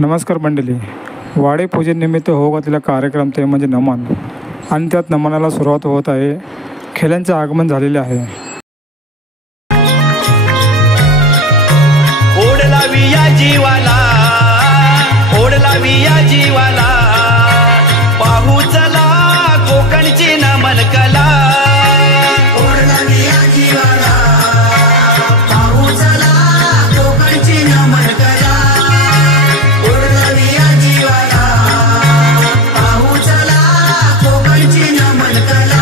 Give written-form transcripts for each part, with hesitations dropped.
नमस्कार मंडळी. वाडे पूजेनिमित्त होऊ घातलेला कार्यक्रम ते म्हणजे नमन आणि त्यात नमनाला सुरुवात होत आहे. खेळ्यांचे आगमन झालेले आहे. ओढ लावी या जीवाला, ओढ लावी या जीवाला, पाहू चला कोकणची नमन कला. ओढ लावी या जीवाला, पाहू चला कोकणची नमन कला. ओढ लावी या जीवाला, पाहू चला कोकणची नमन कला.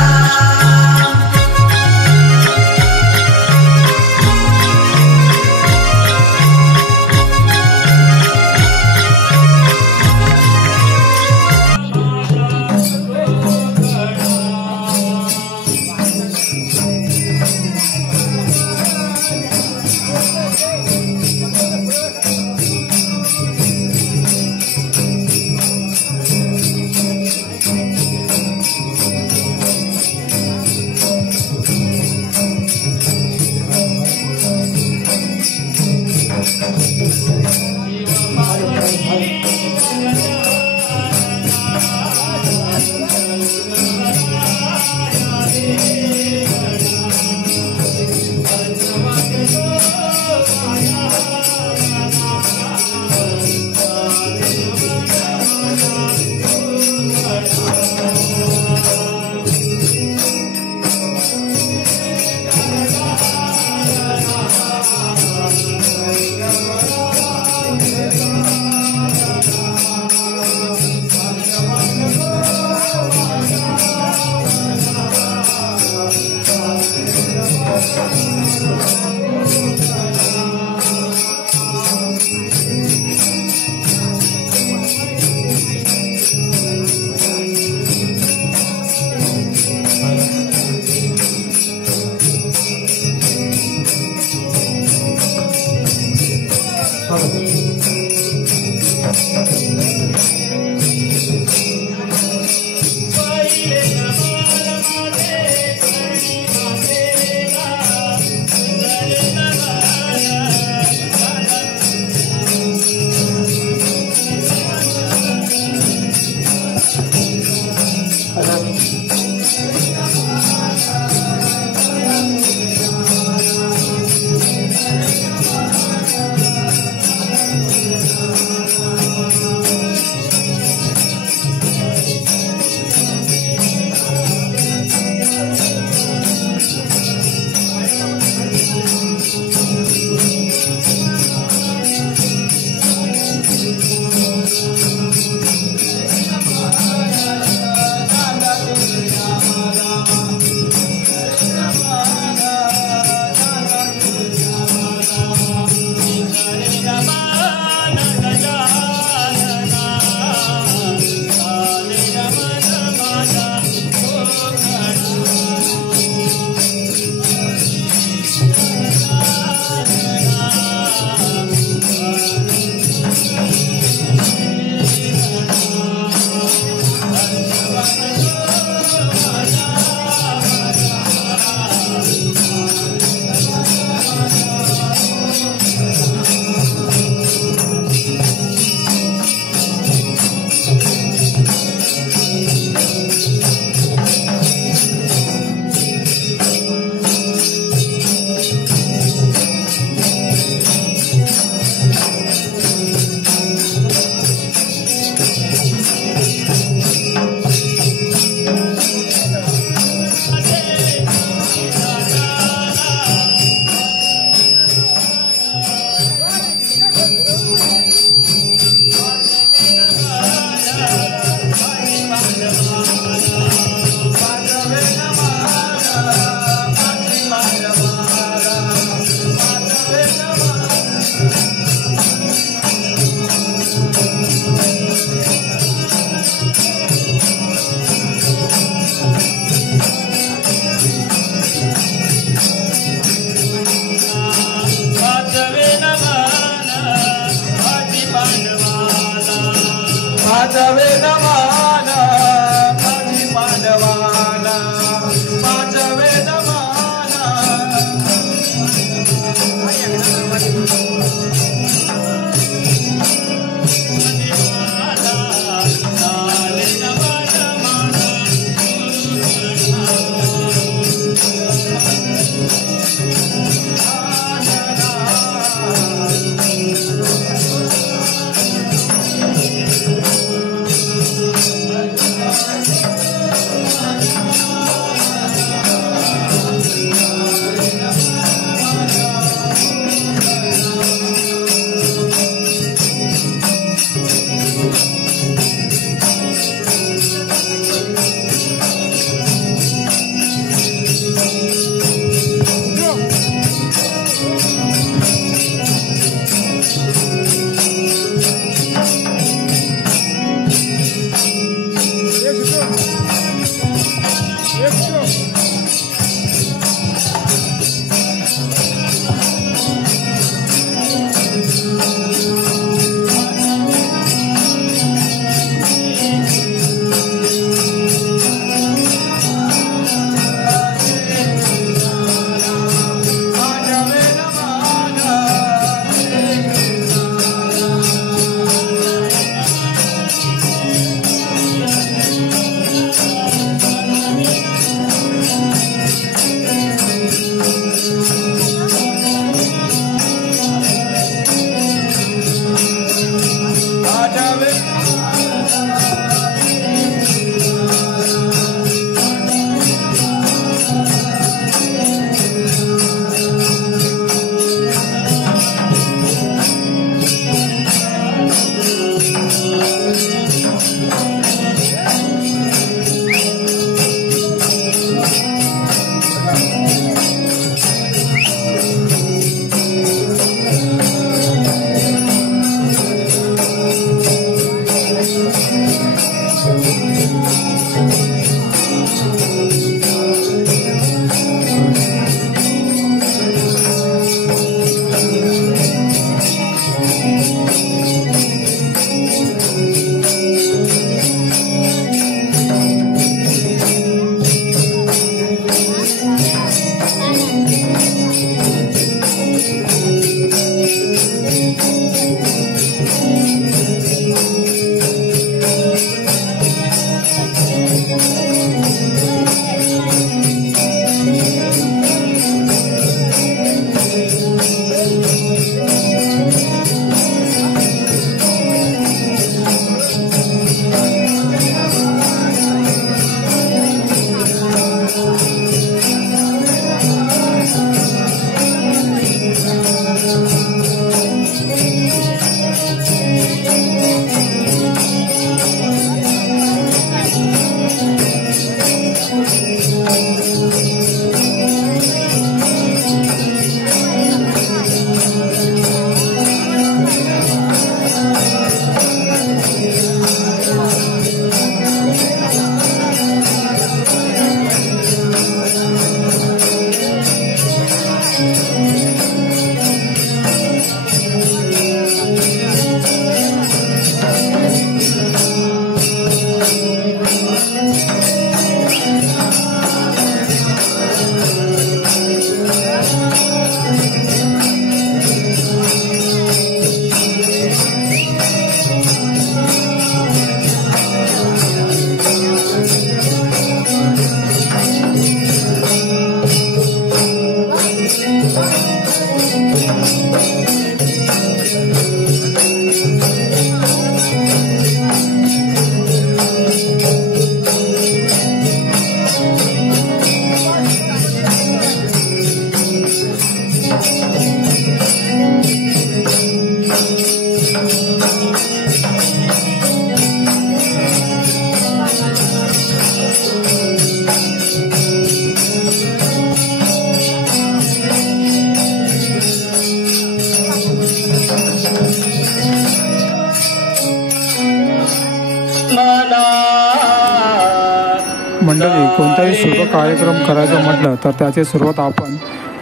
मंडळी, कोणताही शुभ कार्यक्रम करायचं म्हटलं तर त्याची सुरुवात आपण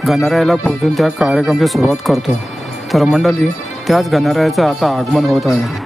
गणरायाला पोचून त्या कार्यक्रमाची सुरुवात करतो. तर मंडळी, त्याच गणरायाचं आता आगमन होत आहे.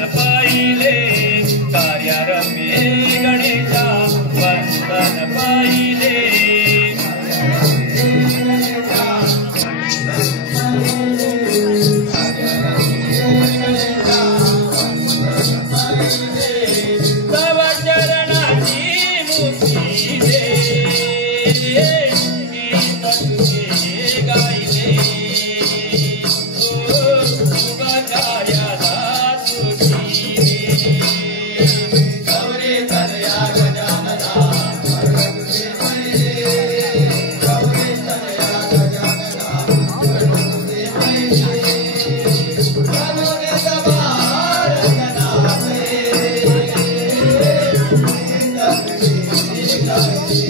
वंदन पाहिले कार्यारंभे गणेशा वंदन पाहिले तव चरणाची मुक्ती दे तुझे गायले तुझा कार्याला तुझी गौरे तनया गजानना तुझे पहिले गौरे तनया गजानना तुझे पहिले गौरे सवार गणावे तुझे गायले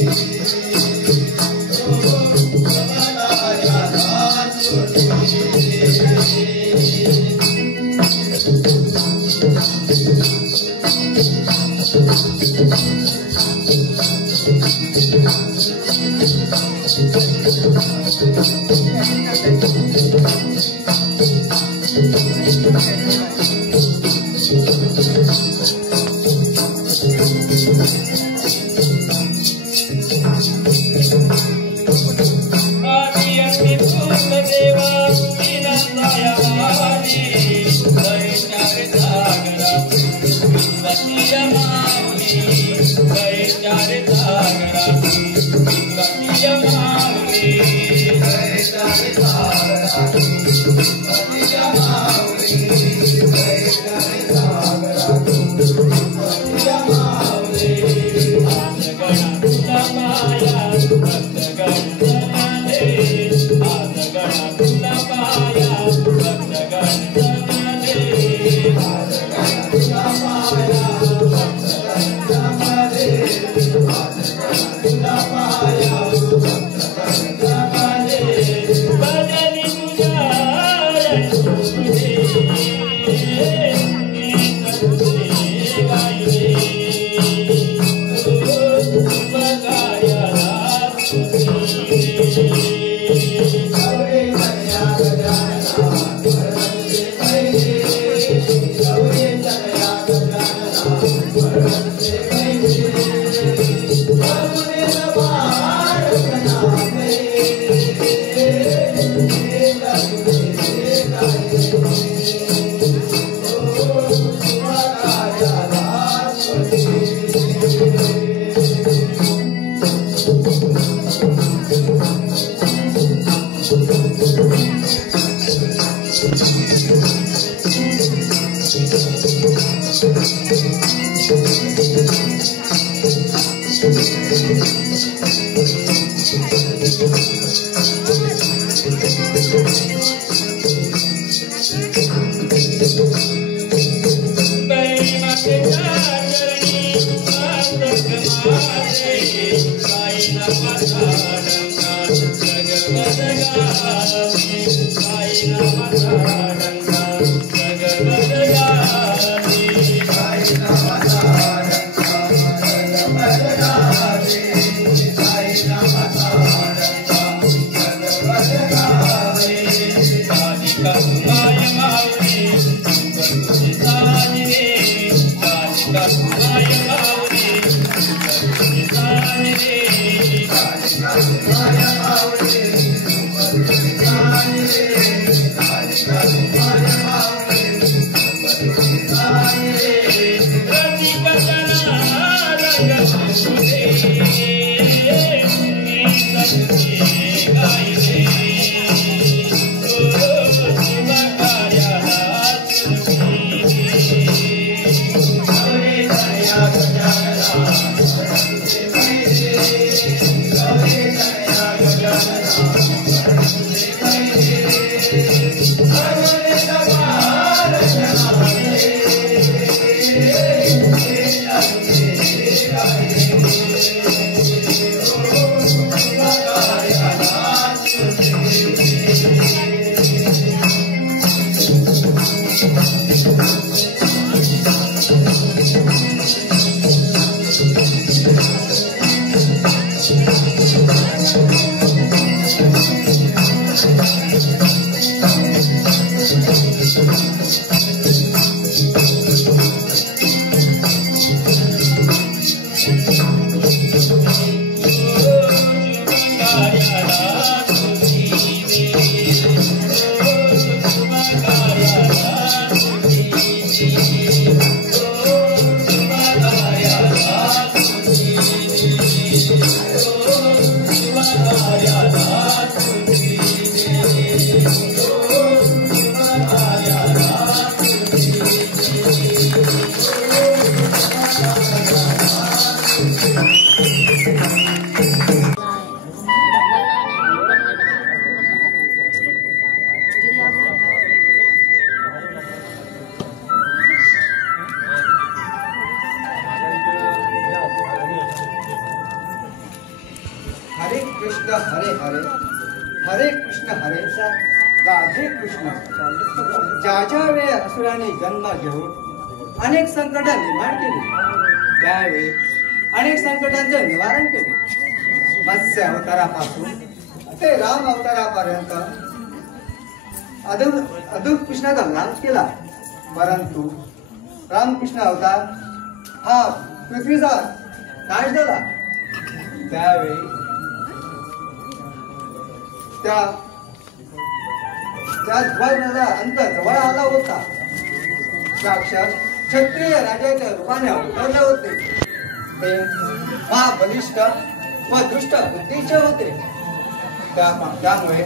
Thank you. हरे कृष्ण हरे हरे हरे कृष्ण हरे राधे कृष्ण. ज्या ज्या वेळी असुराने जन्म घेऊन अनेक संकट निर्माण केली त्यावेळी अनेक संकटांचे निवारण केले. मत्स्य अवतारापासून ते राम अवतारापर्यंत अदूक कृष्णाचा नाश केला. परंतु रामकृष्ण अवतार हा पृथ्वीचा नाश झाला. त्यावेळी त्या ध्वजाचा अंत जवळ आला होता. साक्षात क्षत्रिय राजाच्या रूपाने अवतरले होते. ते महाबलिष्ठ व दुष्ट बुद्धीचे होते. त्यामुळे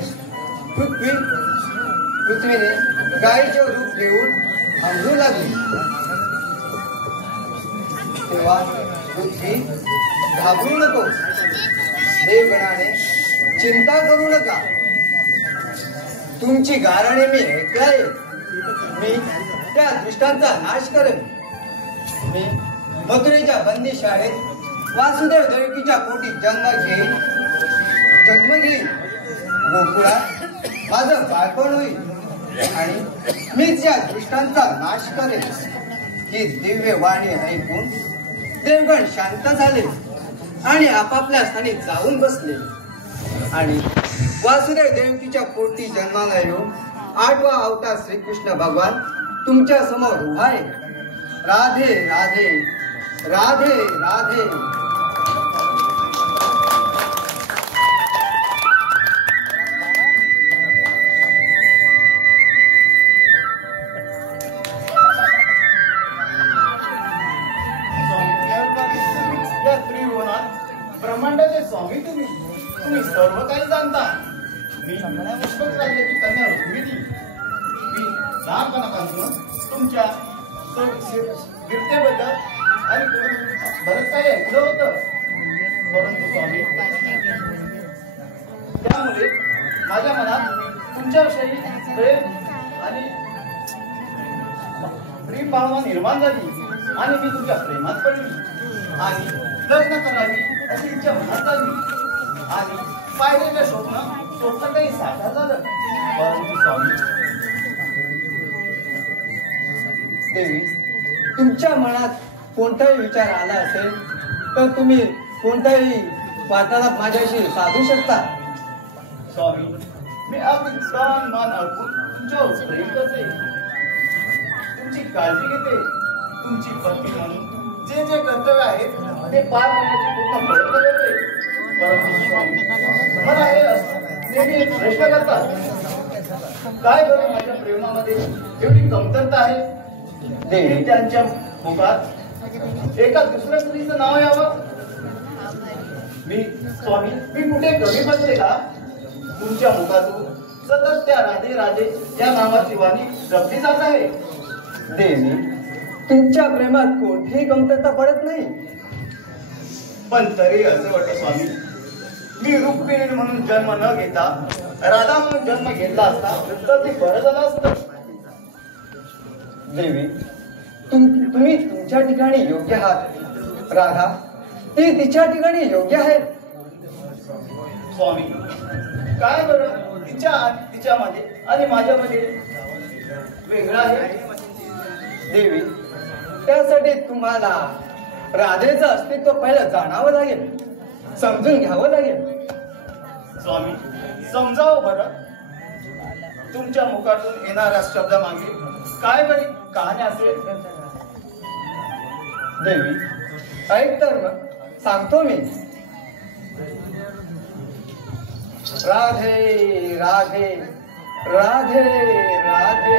पृथ्वीने गायीचे रूप घेऊन आंघोळ लागली. तेव्हा पृथ्वी घाबरू नको, देवगणाने चिंता करू नका. तुमची गारणे मी ऐकलाय. मी त्या दुष्टांचा नाश करेन. मी मथुरेच्या बंदी शाळेत वासुदेव देवकीच्या पोटी जन्म घेईन. गोकुळात माझं बाळपण होईल आणि मीच या दुष्टांचा नाश करेन. ही दिव्य वाणी ऐकून देवगण शांत झाले आणि आपापल्या स्थानी जाऊन बसले. आणि वासुदेव देवकीच्या पोटी जन्माला येऊन 8वा अवतार श्रीकृष्ण भगवान तुमच्या समोर उभा आहे. राधे राधे राधे राधे. या त्रिभुवनात ब्रह्मांडाचे स्वामी तुम्ही सर्व काही जाणता. मी पुष्पक राज्याची कन्या रुक्मिणी. मी लहानपणापासून तुमच्या कीर्तेबद्दल आणि बरंच काही ऐकलं होतं. परंतु स्वामी त्यामुळे माझ्या मनात तुमच्याविषयी प्रेम भावना निर्माण झाली आणि मी तुमच्या प्रेमात पडली आणि लग्न करावी अशी इच्छा मनात झाली. आणि पाहिलेलं स्वप्न काही साकार झालं. परंतु स्वामी देवी, तुमच्या मनात कोणताही विचार आला असेल तर तुम्ही कोणताही वार्तालाप माझ्याशी साधू शकता. स्वामी मी अगदी तन मन अर्पून तुमच्यावर प्रेम करते. तुमची काळजी घेते. तुमची पत्नी म्हणून जे जे कर्तव्य आहेत ते पार करण्याची पूर्ण प्रयत्न करते. परंतु स्वामी मला हे नेहमी प्रश्न करतात, काय बरं माझ्या प्रेमामध्ये एवढी कमतरता आहे. देवी, त्यांच्या मुखात एका दुसऱ्या स्त्रीचं नाव यावं. स्वामी मी कुठे कमी पडले का? तुमच्या मुखातून सतत त्या राधे राधे या नावाची वाणी जपली जात आहे. देवी, तुमच्या प्रेमात कोणतीही कमतरता पडत नाही. पण तरी असं वाटतं स्वामी, मी रुक्मिणी म्हणून जन्म न घेता राधा म्हणून जन्म घेतला असता तर ते बरं झालं असतं. देवी, तुम्ही तुमच्या ठिकाणी योग्य आहात. राधा ती तिच्या ठिकाणी योग्य आहे. स्वामी काय बरं तिच्यामध्ये आणि माझ्यामध्ये वेगळं आहे? देवी, त्यासाठी तुम्हाला राधेचं अस्तित्व पहिलं जाणावं लागेल, समजून घ्यावं लागेल. स्वामी समजावं बरं. तुमच्या मुखातून येणाऱ्या शब्दामागे काय बरी कहाणी असेल? देवी, ऐक तर मग सांगतो मी. राधे राधे राधे राधे.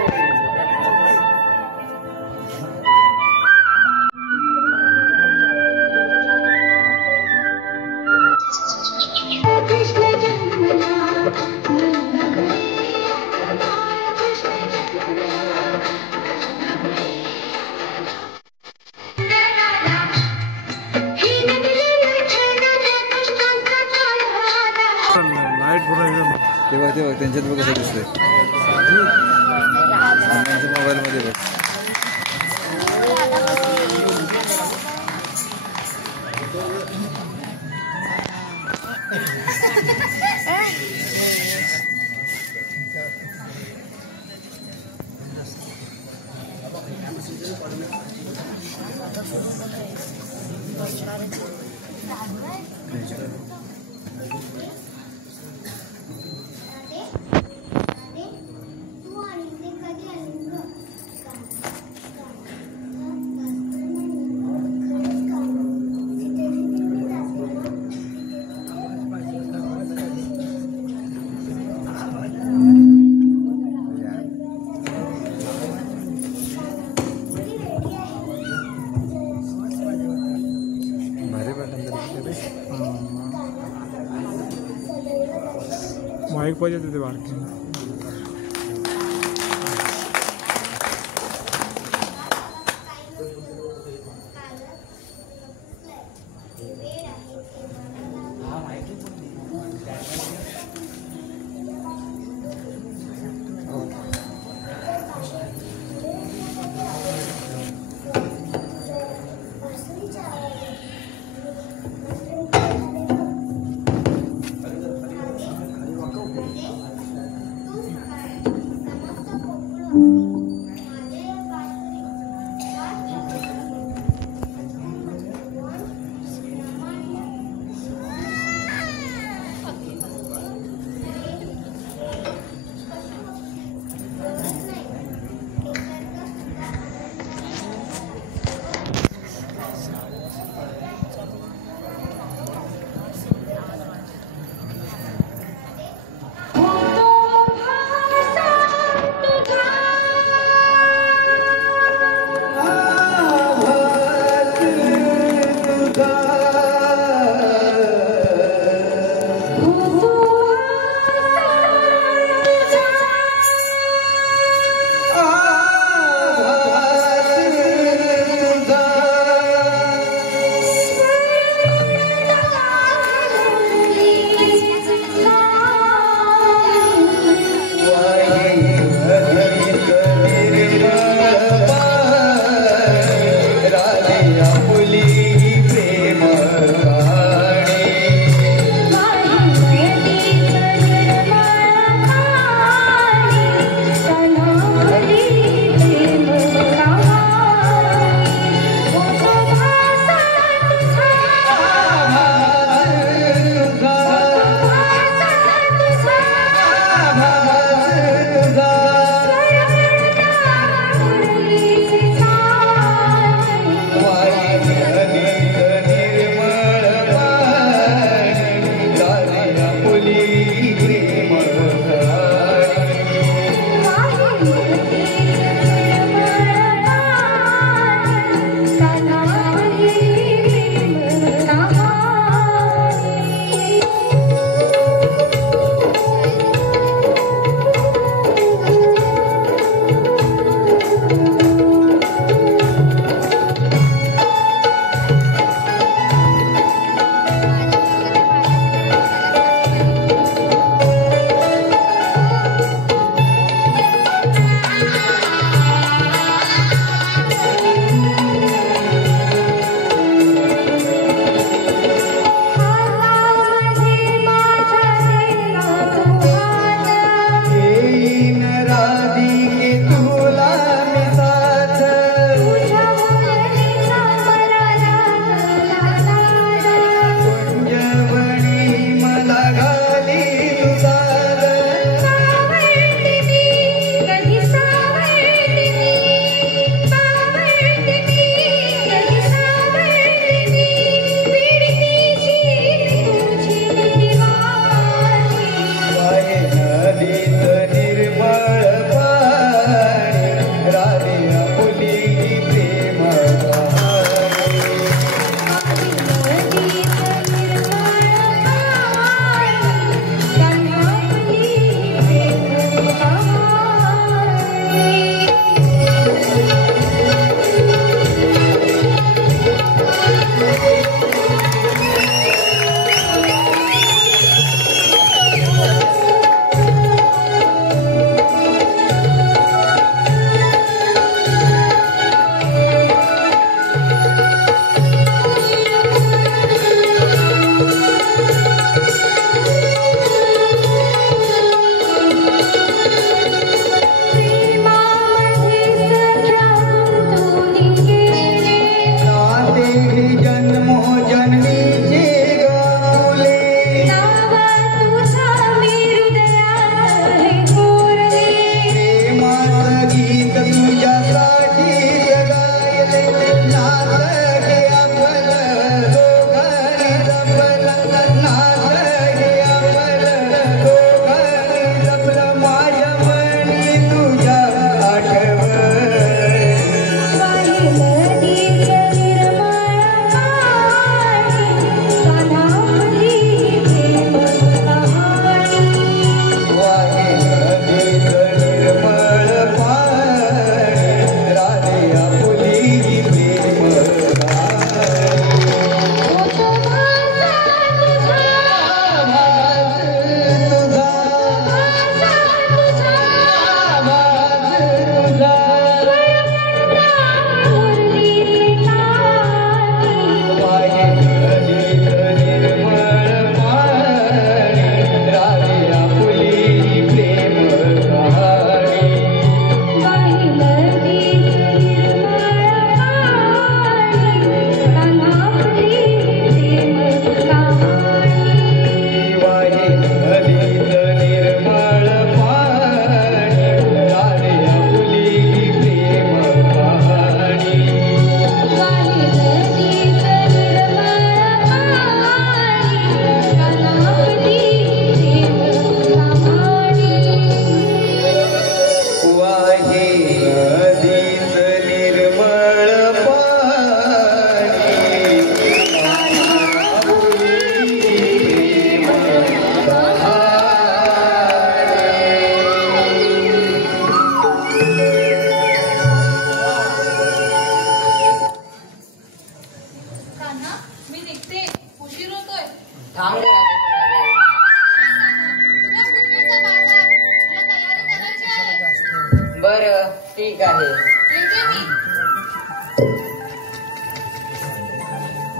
ते बघ त्यांच्यात बघ कसं दिसतंय मोबाईलमध्ये बघ. माईक पाहिजे तिथे बारकी.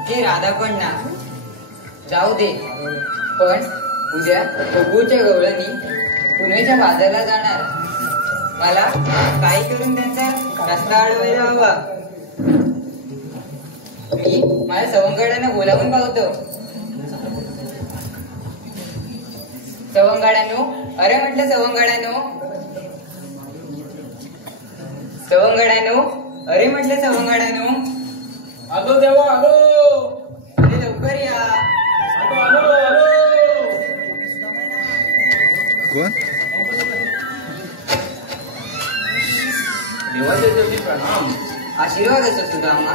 की राधा पण ना जाऊ दे, पण उद्या बबूच्या गवळणी पुण्याच्या बाजारला जाणार. मला काही करून त्यांचा रस्ता अडवायला हवा. मी माझ्या सवंगड्यांना बोलावून पाहतो. सवंगड्यांनो, अरे म्हटलं सवंगड्यांनो, सवंगड्यांनो, अरे म्हटलं सवंगड्यांनो. आलो देवा आलो. अरे लवकर या. आलो आलो आलो. कोण? देवाच्या चरणी प्रणाम. आशीर्वाद असो सुदामा.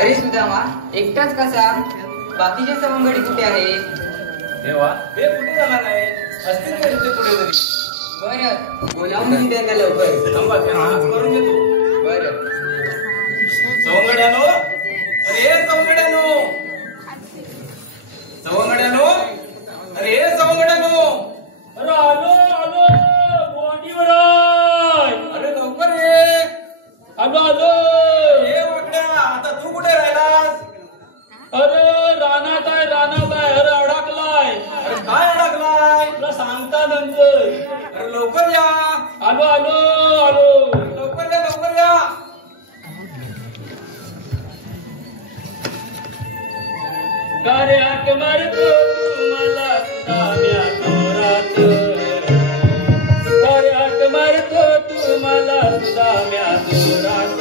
अरे सुदामा, एकटाच कसा? बाकीचे सवंगडी कुठे आहेत? देवा हे कुठे जाणार आहे? असतील का इथे पुढे तरी? बरं, बोलावून द्या त्यांना लवकर. थांबा त्यांना हात करून घेतो. बरं. सवंगड्यानो, अरे सवंगड्यानो, सवंगड्यानो, अरे सवंगड्यानो. अरे आलो आलो, वाडीवर आहे. अरे लवकर ये. आलो आलो. ये वाकड्या, आता तू कुठे राहिलास? अरे रानात आहे रानात आहे. अरे अडकलाय. अरे काय अडकलाय? तुला सांगता नंतर. अरे लवकर या. आलो आलो आलो. लवकर या लवकर या. गारे हाक मारतो तुम्हाला सुदाम्या जोरात. गारे हाक मारतो तुम्हाला सुदाम्या जोरात.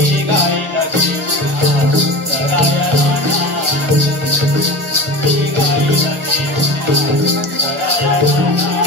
मी गायला घेऊन करायला नाच. मी गायला घेऊन करायला नाच.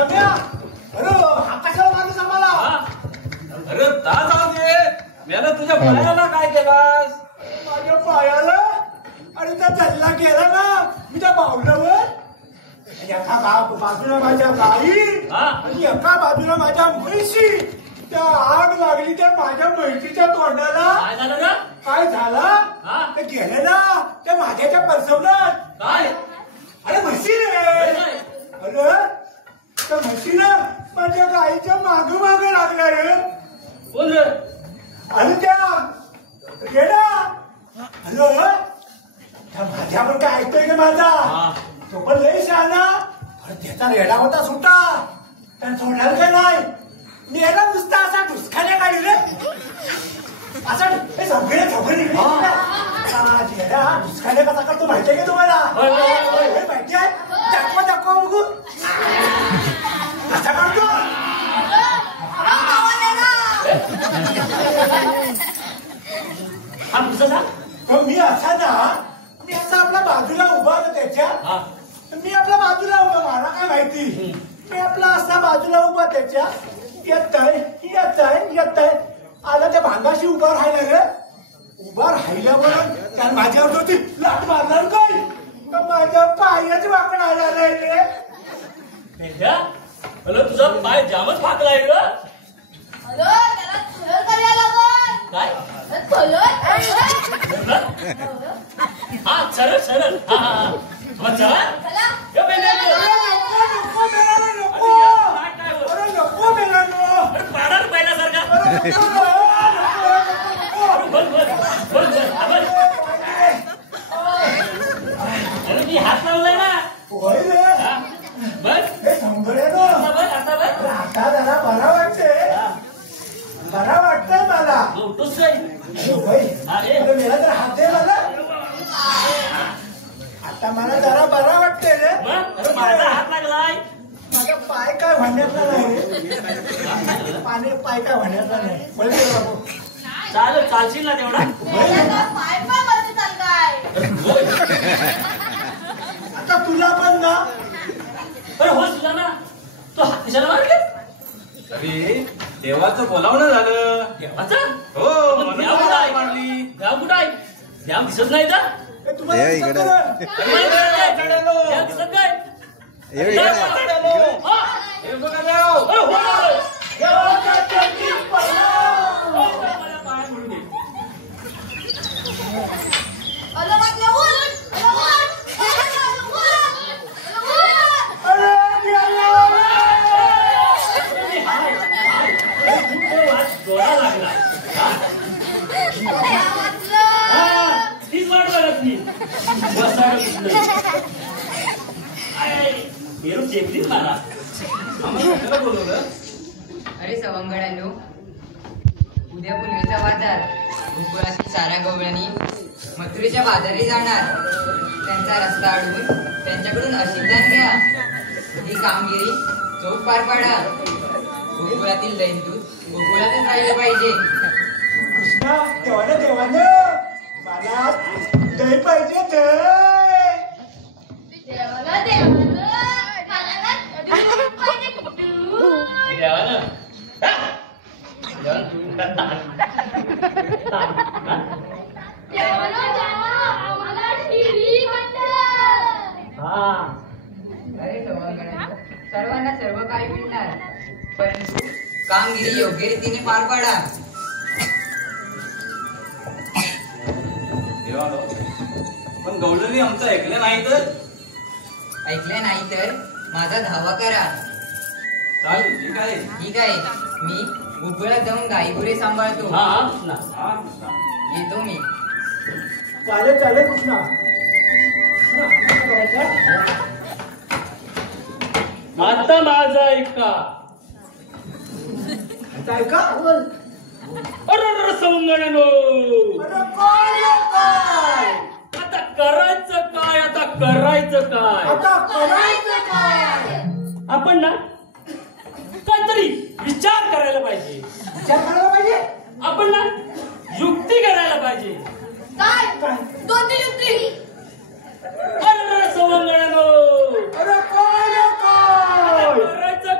सम्या अरे हा कशाला माणूस आम्हाला अरे ता जाऊ दे मला तुझ्या पायाला काय केलास माझ्या पायाला आणि त्या चल्ला केला ना मी त्या बावल्यावर एका बाजूला माझ्या गाई आणि एका बाजूला माझ्या म्हैशी त्या आग लागली त्या माझ्या म्हैशीच्या तोंडाला काय झालं ना काय झाला ते गेले ना त्या माझ्याच्या परसवण्यात काय अरे म्हशी रे अरे त्या म्हशीनं माझ्या गाईच्या माग माग लागला रे बोल रे आणि त्या रेडा हॅलो त्या माझ्या पण काय ऐकतोय ना माझा तो पण लय शहाणा पण त्याचा रेडा होता सुट्टा त्यानं सोडणार काय नाही नेला नुसता असा ढुसखाल्या काढी रे असा झोपडे झोपडे रेडा ढुसखाल्या कसा करतो माहितीये का तुम्हाला माहितीये दाखवा दाखवा बघू कसा काढतो हा पुढचा तो मी असा ना मी असा आपल्या बाजूला उभा ना त्याच्या मी आपल्या बाजूला उभा मला काय माहिती मी आपला असा बाजूला उभा त्याच्या येत आहे आला त्या भांगाशी उभा राहिला रे उभा राहिल्यावर त्यानं माझ्यावर होती लाट मारणार काय तर माझ्या पायाच वाकड आला नाही रे हॅलो तुझा पाय जामच फाकलाय ग काय हा सरळ सरळ हा मग चला पाडा पहिल्यासारखा अरे मी हात लावलाय ना बस आता जरा बरा वाटतंय मला उठूच नाही मेला तर हात दे मला आता मला जरा बरा वाटतंय रे अरे माझा हात लागलाय माझा पाय काय भांड्यातला नाही पाणी पाय काय भांड्यातला नाही चालेल चालशील ना तेवढा आता तुला पण ना अरे हो तुला ना तो हात कशाला मारले अरे देवाचं बोलावणं झालं देवाचं हो देव कुठं आहे मारली देव कुठं आहे देव दिसत नाही का हे तुम्हाला हे दिसत इकडे. नाही? देव दिसत नाही हे इकडे. हे बघा देव देवाच्या चरणी पडला. अरे जोडा लागला तीच वाट बघत मी मेरू चेकलीच मला आम्हाला बोलवलं अरे सवंगड्यांनो उद्या पुनवेचा बाजार गोकुळातील साऱ्या गवळणी मथुरेच्या बाजारी जाणार त्यांचा रस्ता अडवून त्यांच्याकडून आशीर्वाद घ्या ही कामगिरी चोख पार पाडा गोकुळातील दैनदूत गोकुळातच राहिलं पाहिजे कृष्णा देवानं मला दही पाहिजे दही देवानं अरे सवंगड्यांनो सर्वांना सर्व काही मिळणार परंतु कामगिरी योग्य रीतीने पार पाडा देवानो पण गवळणी आमचं ऐकलं नाही तर ऐकलं नाही तर माझा धावा करा चालेल ठीक आहे ठीक आहे मी गोकुळात जाऊन गाईगुरे सांभाळतो हा ना हा येतो मी चालेल कृष्णा आता माझा ऐका काय का अरे सवंगड्यानो अरे काय आता करायचं काय आता करायचं काय आता करायचं काय आपण ना काहीतरी विचार करायला पाहिजे विचार करायला पाहिजे आपण ना युक्ती करायला पाहिजे अरे सवंगड्यानो अरे काय करायचं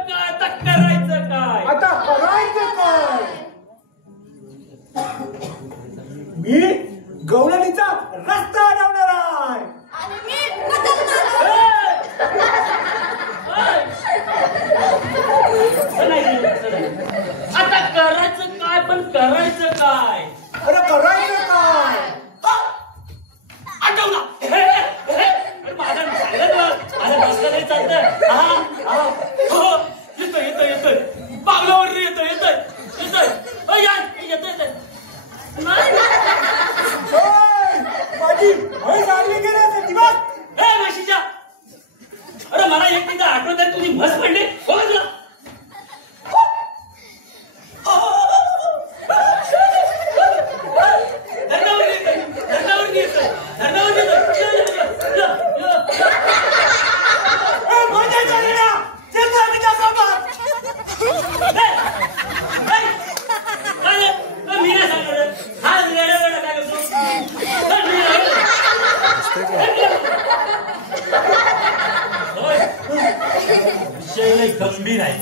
मी गवळणीचा रस्ता अडवणार आहे. आता करायचं काय पण करायचं काय? अरे करायचं काय? आठवला माझा रस्ता नाही चालत. येतोय येतोय येतोय बागलावर येतोय येतोय येतोय येतोय माझी म्हैस आणली गेली बघ. हे म्हशीच्या, अरे मला एक मिनिट आठवत आहे तुझी म्हस पडली हो तुला. गंभीर आहे.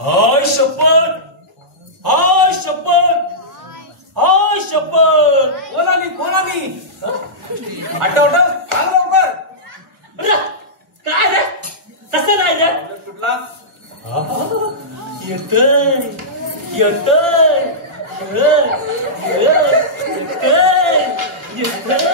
हाय शपथ, हाय शपथ, हाय शपथ. कोणाली कोणाली आठवत सांग लवकर. काय रे तसं नाही रे कुठला येतय येतय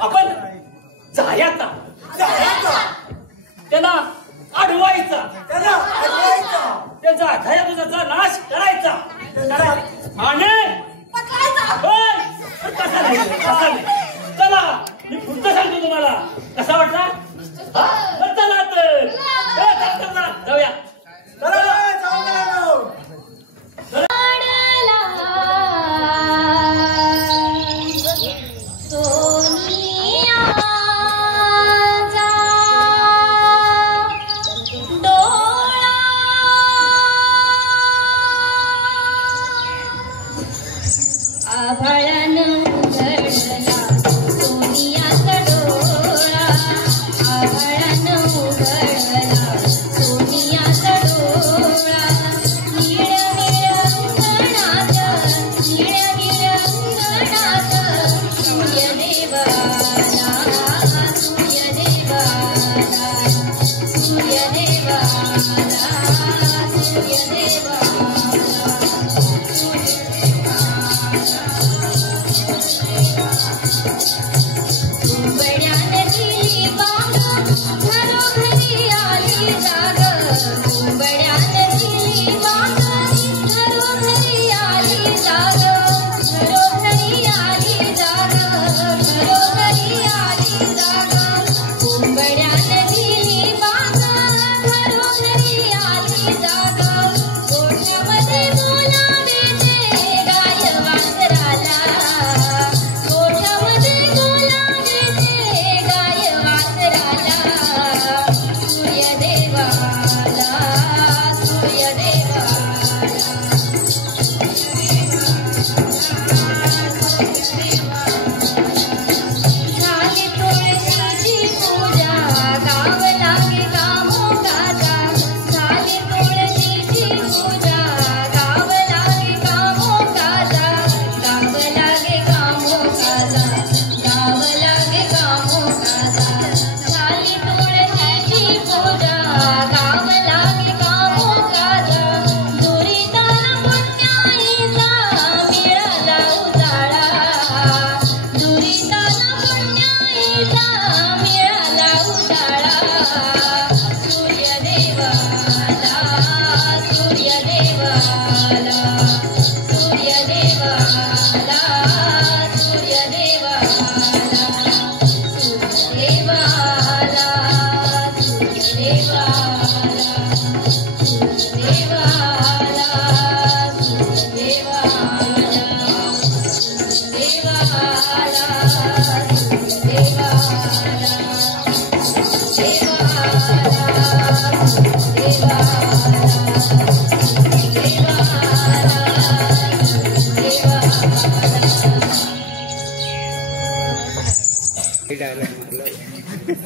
आपण जायचा त्याला अडवायचा त्याचा धयाचा नाश करायचा आणि कसा नाही. चला मी पुढचं सांगतो तुम्हाला. कसा वाटला? चला तर जाऊया. जागा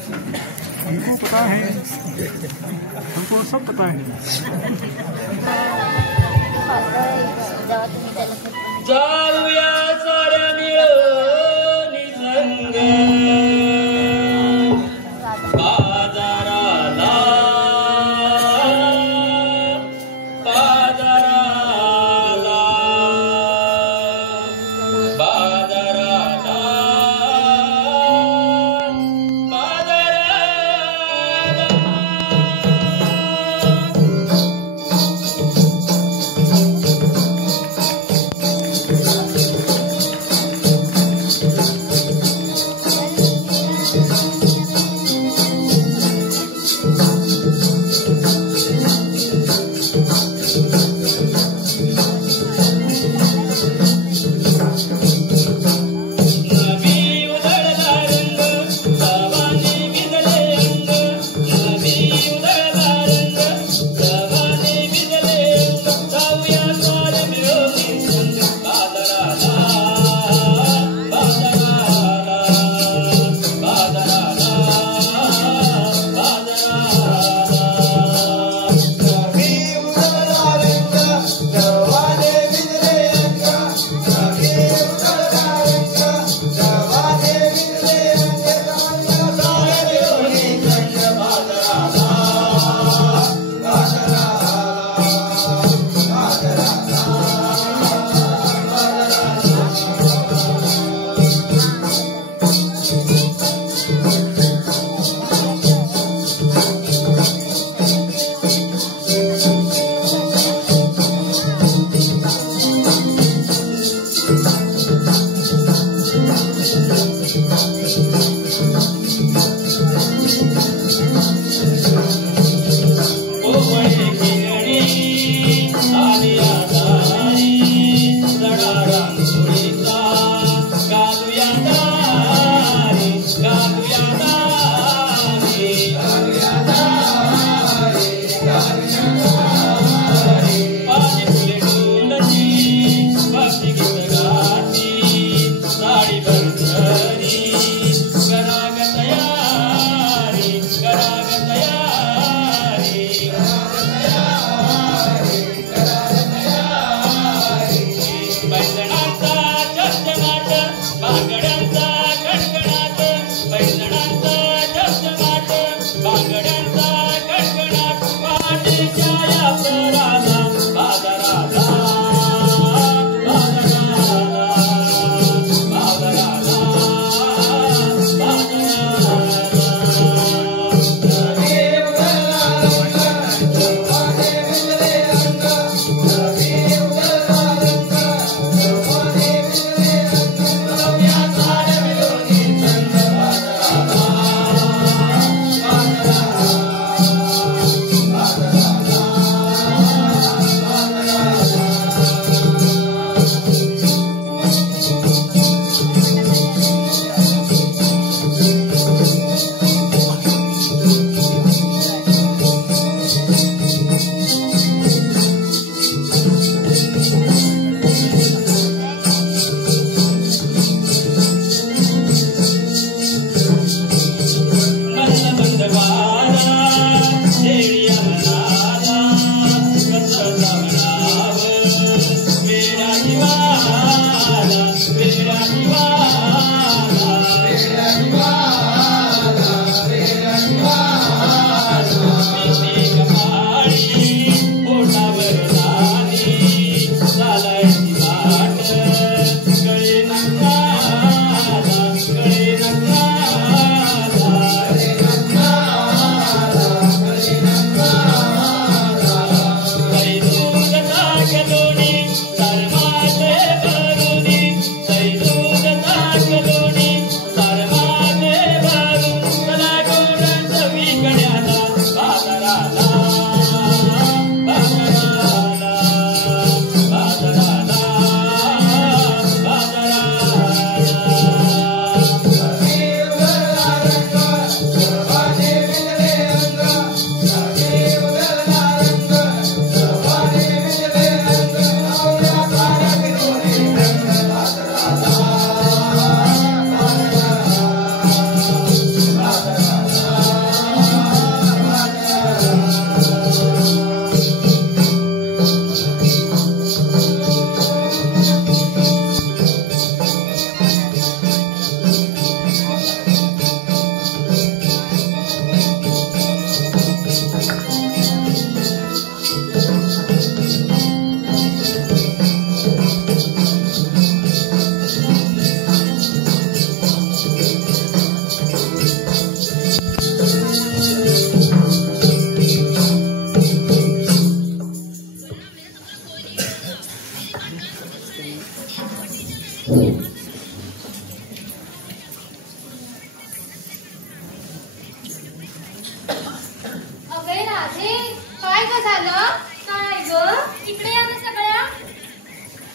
हमको पता है, हमको सब पता है. जाऊया साऱ्या मिळून संग बाजाराला बाजाराला बाजाराला जवाने इकडे या ना सगळ्या.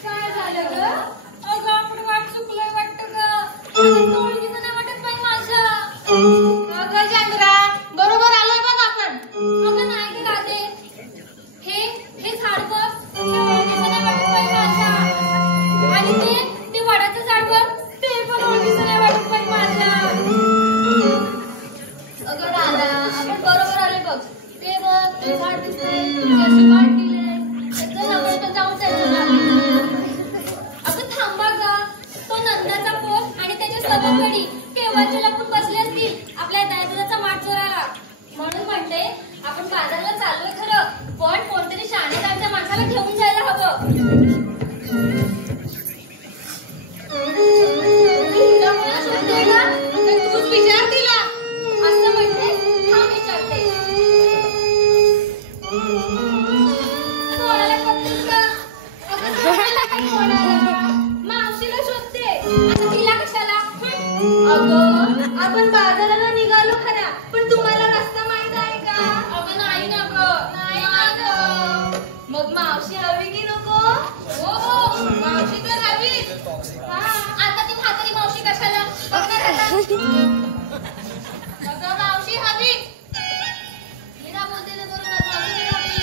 काय झालं ग? अगं आपण वाट चुकलोय वाटतं ग. ओळखीचं नाही वाटत बाई माझ्या. अगं चंद्रा बरोबर आलोय बघ आपण. अगं नाही ग राधे. हे झाड बघ. हे ओळखीचं नाही वाटत बाई माझ्या. आणि ते वडाचं झाड बघ. ते पण ओळखीचं नाही वाटत बाई माझ्या. अगं राधा आपण बरोबर आलोय बघ. ते बघ ते झाड दिसतंय. त्याची वाट दिलीय. चल आपण तो जाऊन अगं थांबा ग. तो नंदाचा पोत आणि त्याच्या सवंगडी केव्हाची लपून बसले असतील आपल्या दादाचा माठ चोरायला. म्हणून म्हणते आपण बाजारला चाललोय खरं, पण कोणतरी शाणेदारच्या माणसाला घेऊन जायला हवं. तुला कोणा शोधतोय का? तर तूच विचार तिला. असं म्हणते हा विचारते. कोणाला बघतोस का? मावशीला शोधते. आता तिला कशाला? अगं आपण बाजाराला निघालो खरा, पण तुम्हाला रस्ता माहित आहे का? अगं नाही ना ग. नाही ना ग. मग मावशी हवी की नको? हो मावशी तर हवी. आता ती म्हातारी मावशी कशाला बघणार आता? अगं मावशी हवी. मी ना बोलते ना बरोबर मावशी हवी.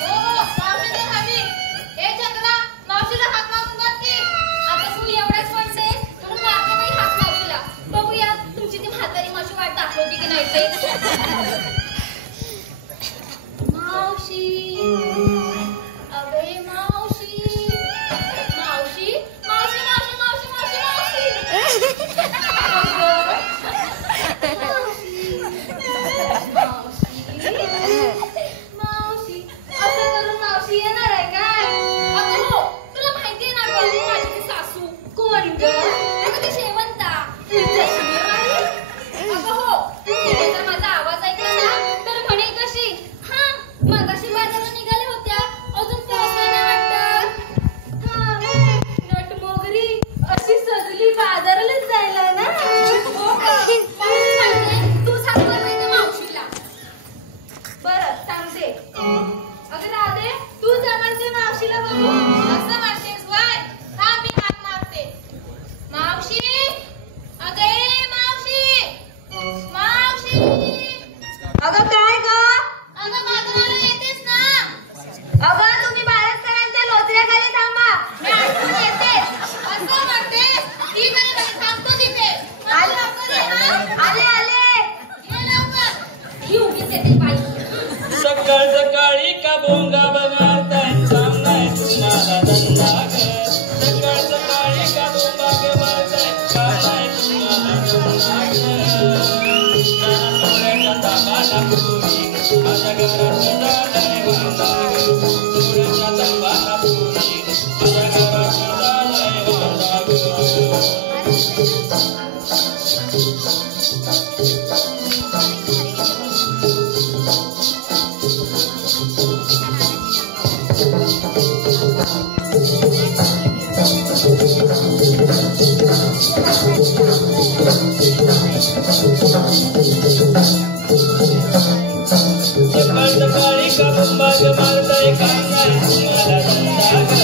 हो मावशी तर हवी. हे चंद्रा मावशीला हाक मारून बघ की. आता तू एवढंच म्हणते म्हणून मारते बाई हाक मावशीला. बघूया तुमची ती म्हातारी मावशी वाट दाखवते की नाही ते. मावशी अबे मावशी मावशी मावशी मावशी मावशी मावशी मावशी मावशी असं करून मावशी येणार आहे काय? अगं हो तुला माहितीये ना ग माझी ती सासू. कोण ग? अगं ती शेवंता. अगं हो तिने जर माझा आवाज ऐकला ना तर म्हणेल कशी हा मगाशी बाजारात निघाल्या होत्या अजून पोहोचल्या नाही वाटतं. नटमोगरी अशी सजली बाजारालाच जायला ना. तू सांगणार नाही त्या मावशीला. बरं सांगते. अगं राधे तू जवळची मावशीला बघू. असं म्हणतेस वय. हा मी हाक मारते. मावशी अगे मावशी मावशी. अगं काय ग? अगं बाजाराला येतेस ना? अगं तुम्ही बाळसकरांच्या लोचऱ्याखाली थांबा. मी आठवण येते. असं म्हणतेस? ठीक आहे बाई थांबतो तिथे. आले आले. ये लवकर. ही उगीच येते बाई. सकाळ सकाळी का भोंगा बघारताय सांगताय तुम्हाला धंदा ग. सकाळ सकाळी का भोंगा मारताय सांगताय तुम्हाला धंदा ग. सोन्याच्या तांबाला पुरी माझ्या घरात झालाय वांदा ग. सोन्याच्या तांबाला पुरी माझ्या घरात झालाय वांदा ग. सकाळ सकाळी का भोंबाज मारताय काम नाही तुम्हाला धंदा ग.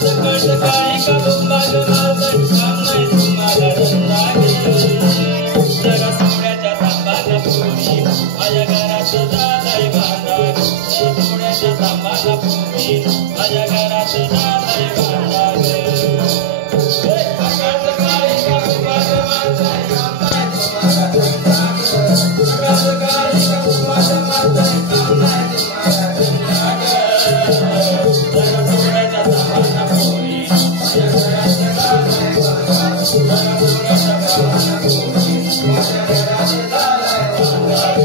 सकाळ सकाळी का भोंबाज मारताय काम नाही तुम्हाला धंदा ग. जरा सोन्याच्या तांबाला पुरी माझ्या घरात झालाय वांदा ग. सोन्याच्या तांबाला पुरी माझ्या घरात झालाय वांदा ग. सकाळ सकाळी का भोंबाज मारताय काम नाही तुम्हाला धंदा ग. सकाळ सकाळी का भोंबाज मारताय काम नाही तुम्हाला धंदा ग. जरा सोन्याच्या तांबाला पुरी माझ्या घरात झालाय वांदा ग. जरा सोन्याच्या तांबाला पुरी माझ्या घरात झालाय वांदा ग.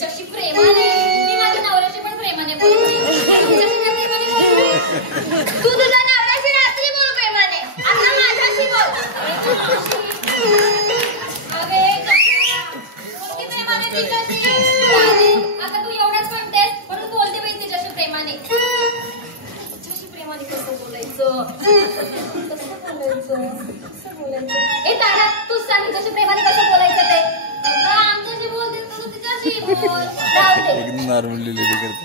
तुमच्याशी प्रेमाने, मी माझ्या नवऱ्याशी पण प्रेमाने बोलते. तुमच्याशी काय प्रेमाने बोलू? तू तुझ्या नवऱ्याशी रात्री बोल प्रेमाने, आता माझ्याशी बोल. अरे बोलती प्रेमाने ती कशी? आता तू एवढंच म्हणतेस म्हणून बोलते बाई तिच्याशी प्रेमाने. तिच्याशी प्रेमाने कसं बोलायचं? ए तारा, तूच सांग तिच्याशी प्रेमाने कसं बोलायचं ते. अगं आमच्याशी बोलते तू तिच्याशी बोल. राहू दे. एकदम नॉर्मली लेडी करते.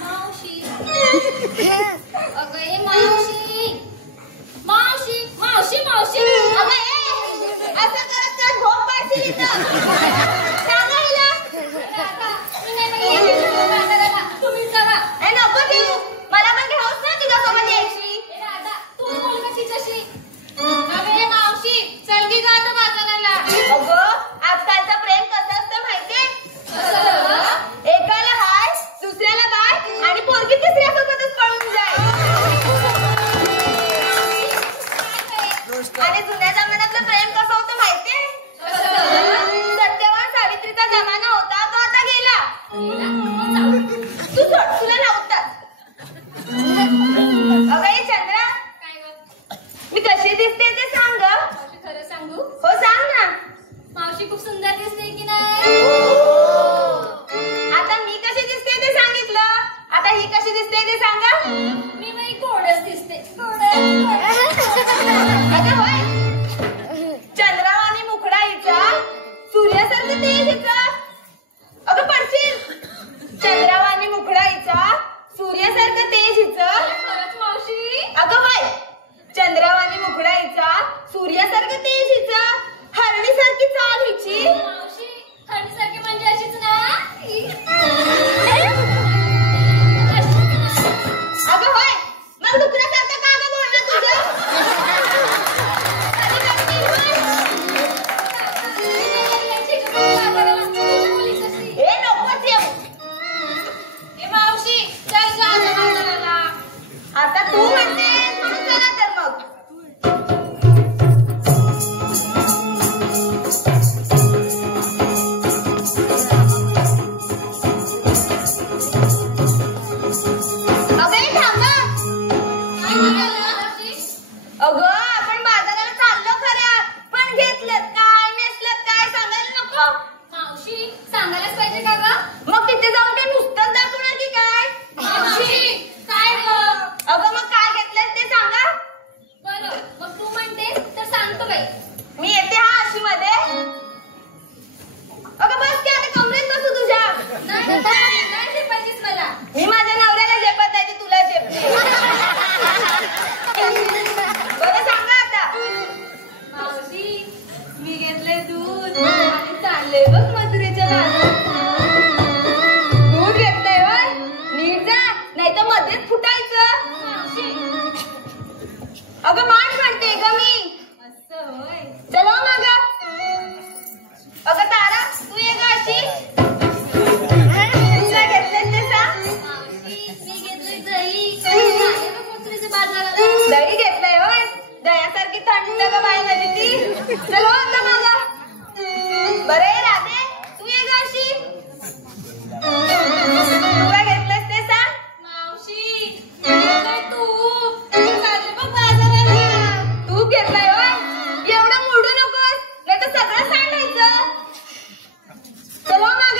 मावशी, अगं ए मावशी, मावशी, मावशी, मावशी. अगं ए, असं करत तर भोग पाडशील इथं. सांगा हिला. राधा, मी नाही बाई येते बाजाराला. तुम्हीच जावा. ए नको देऊ, मला पण घेऊच ना तुझ्यासोबत यायची. ए राधा, तू बोल का तिच्याशी. अरे मावशी, चल की ग आता बाजाराला. अगं आजकालचं प्रेम कसं असतं माहितीये? एकाला हाय, दुसऱ्याला बाय आणि पोरगी तिसऱ्या सोबतच पळून जाय. आणि जुन्या जमान्यातलं प्रेम कसं होतं माहितीये? सत्यवान सावित्रीचा जमाना होता, तो आता गेला. तू सोड, तुला नव्हता. अगं हे चंद्रा, मी कशी दिसते ते सांग. खरं सांगू? हो सांग ना. मावशी खूप सुंदर दिसते की नाही? आता मी कशी दिसते ते सांगितलं, आता ही कशी दिसते ते सांगा. मी बाई गोडच दिसते. अगं होय, चंद्रावानी मुखडा हिचा, सूर्यासारखं तेज हिचं. अगं पडशील. चंद्रावानी मुखडा हिचा, सूर्यासारखं तेज हिचं. मावशी. अगं होय, चंद्रावानी मुखडा हिचा, सूर्यासारखं तेज हिचं, हरणीसारखी चाल हिची. मावशी, हरणीसारखी म्हणजे अशीच ना? अगं होय, मग डुकरासारखं का गं बोलणं तुझं? ए नकोच येऊ. ए मावशी, चल जा आता बाजाराला. आता तू म्हणतेस म्हणून चला तर मग. अगं आपण बाजाराला चाललो खऱ्या, पण घेतलं काय नेसलं काय सांगायला नको. मावशी सांगायलाच पाहिजे का ग? मग तिथे जाऊन काय नुसतंच दाखवणार की काय? मावशी काय ग? अगं मग काय घेतलंस ते सांगा. बरं मग तू म्हणतेस तर सांगतो बाई. मी येते हा अशी मध्ये. अगं बस की आता कमरेत बसू तुझ्या. नाही झेपायचीच मला. मी माझ्या नवऱ्याला झेपत नाही, तुला झेपते. बरं सांगा आता. मावशी, मी घेतले दूध आणि चालले बघ मथुरेच्या बाजारात. दूध घेतलंय होय? नीट जा, नाही तर मध्येच फुटायचं. अगं माठ म्हणते ग मी. असं होय. चलो मग. अगं तारा, तू ये ग अशी. तुला घेतलंय ते सांग. मावशी, मी घेतलंय दही. मथुरेच्या बाजारात. दही घेतलंय होय? दह्यासारखी थंड ग बाई माझी ती. चलो आता माझा. बरे राधे, तू ये ग अशी. तुला घेतलंस ते सांग. मावशी, तूप चालले बघ बाजाराला. तूप घेतलाय होय? एवढं मोडू नकोस, नाही तर सगळं सांडायचं. चलो माग.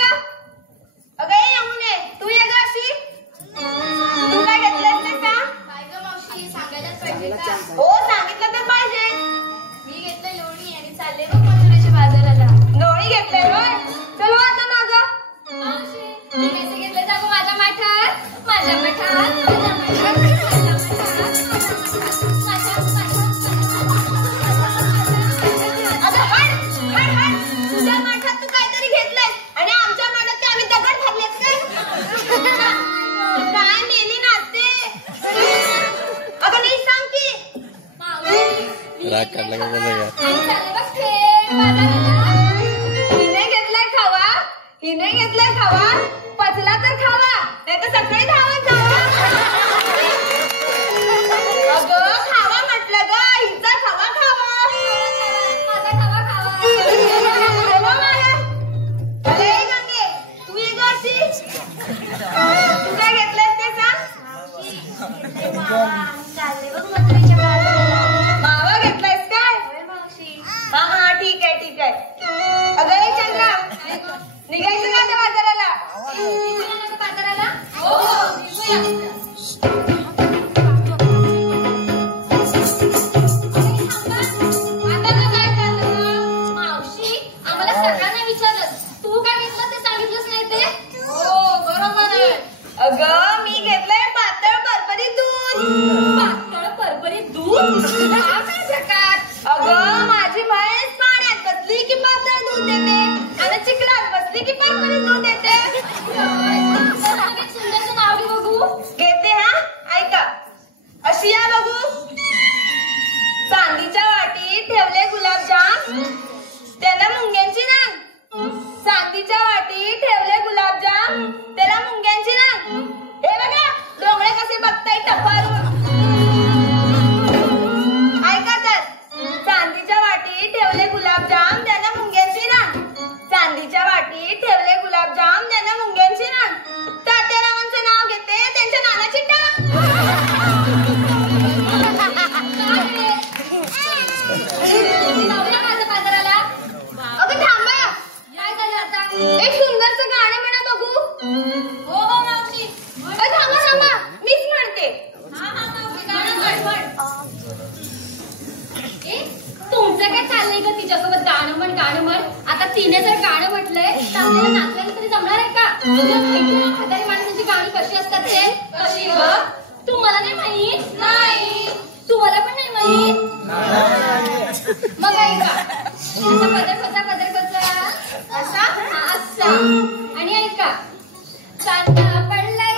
अगं येऊन ये, तू ये ग अशी. तू काय घेतलंस ते सांग. काय ग मावशी, सांगायलाच पाहिजे का? हो सांगितलं तर पाहिजे. मी घेतलं लोणी आणि चालले बघ मथुरेच्या बाजाराला. लोणी घेतलंय होय? चलो आता माग. मावशी, मी पैसे घेतले का गं माझ्या माठात? माझ्या माठात, माझ्या माठात, माझ्या माठात. तुझ्या माठात तू काहीतरी घेतलंय आणि आमच्या माठात काय आम्ही दगड ठरलेत काय? काय मेली नाचते. अगं नीट सांग की. राग काढला का कसं हिने घेतलाय खावा, हिने घेतलाय खावा, पचला तर खावा, नाही तर सकाळी धावत जावा. अगं खावा म्हटलं ग, हिचा खावा खावा. माझा खावा खावा. अरे ग तू काय घेतलंस ते सांग. चालले बघ मथुरेच्या बाजाराला. मावा घेतलायस काय? हा हा ठीक आहे ठीक आहे. अगं हे चंद्रा निघायचं का त्या बाजाराला? बाजाराला हो अगं मी घेतलंय पातळ परपरीत दूध. पातळ परपरीत दूध हा काय प्रकार? अगं माझी म्हैस पाण्यात बसली की पातळ दूध देते आणि चिखलात बसली की परपरीत दूध देते. सुंदरचं नाव घे बघू. घेते हा ऐका. अशी या बघू. चांदीच्या वाटीत ठेवले गुलाबजाम त्याला मुंग्यांची रांग. चांदीच्या वाटीत ठेवले गुलाबजाम त्याला मुंग्यांची रांग. हे बघा डोंगळे कसे बघताय टपारून. ऐका तर. चांदीच्या वाटीत ठेवले गुलाबजाम त्याला मुंग्यांची रांग. चांदीच्या वाटीत ठेवले गुलाबजाम त्याला मुंग्यांची रांग. तात्यारावांचं नाव घेते त्यांच्या नानाची टांग. अगं थांबा. काय झालं आता? एक सुंदरचं गाणं म्हणा बघू. हो हो मावशी. थांबा थांबा मीच म्हणते. तुमचं काय चाललंय का तिच्यासोबत गाणं म्हण. आता तिने जर गाणं म्हटलंय तर आपल्याला नाचवायला तरी जमणार आहे का? म्हातारी माणसांची गाणी कशी असतात ते? कशी ग? तुम्हाला नाही माहित? नाही. तुम्हाला पण नाही माहित? मग ऐका. पदर कसा असा असा आणि ऐका. चांदा पडलाय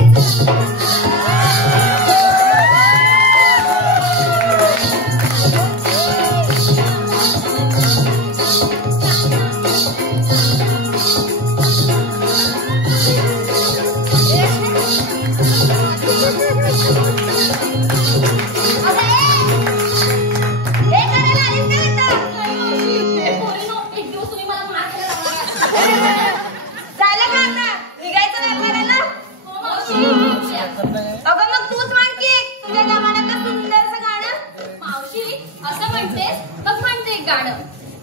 अगं मग तूच म्हण की तुझ्या जमान्यातलं सुंदरचं गाणं. मावशी असं म्हणतेस मग म्हणते एक गाणं.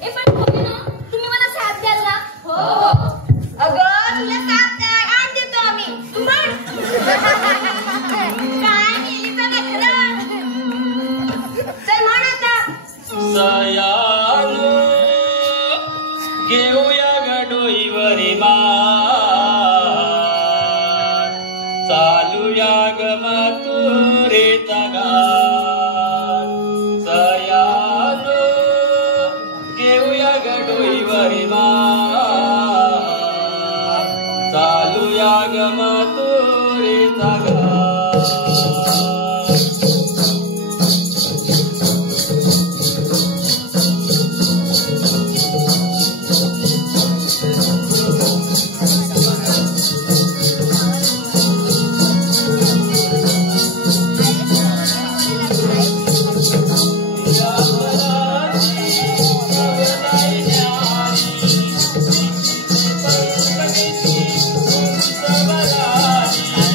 ए पण होते ना तुम्ही मला साथ द्याल ना? हो. अगं तुला साथ द्याय आण देतो आम्ही. तू म्हण. काय केलीचं नखरं. चल म्हण आता. सयानो घेऊया गडोईवरी मा चालूया ग मथुरेचा घाट. सयानो घेऊया गडोईवरी मा चालूया ग मथुरेचा घाट. Bye.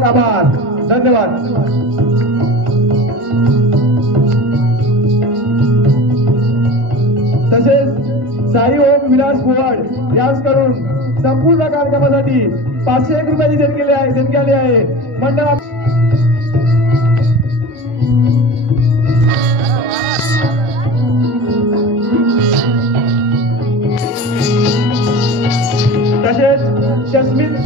मनापासून आभार. धन्यवाद. तसेच साई ओम विलास कुवाड याच करून संपूर्ण कार्यक्रमासाठी 501 रुपयाची देणगी आली आहे. मंडळात तसेच जस्मिन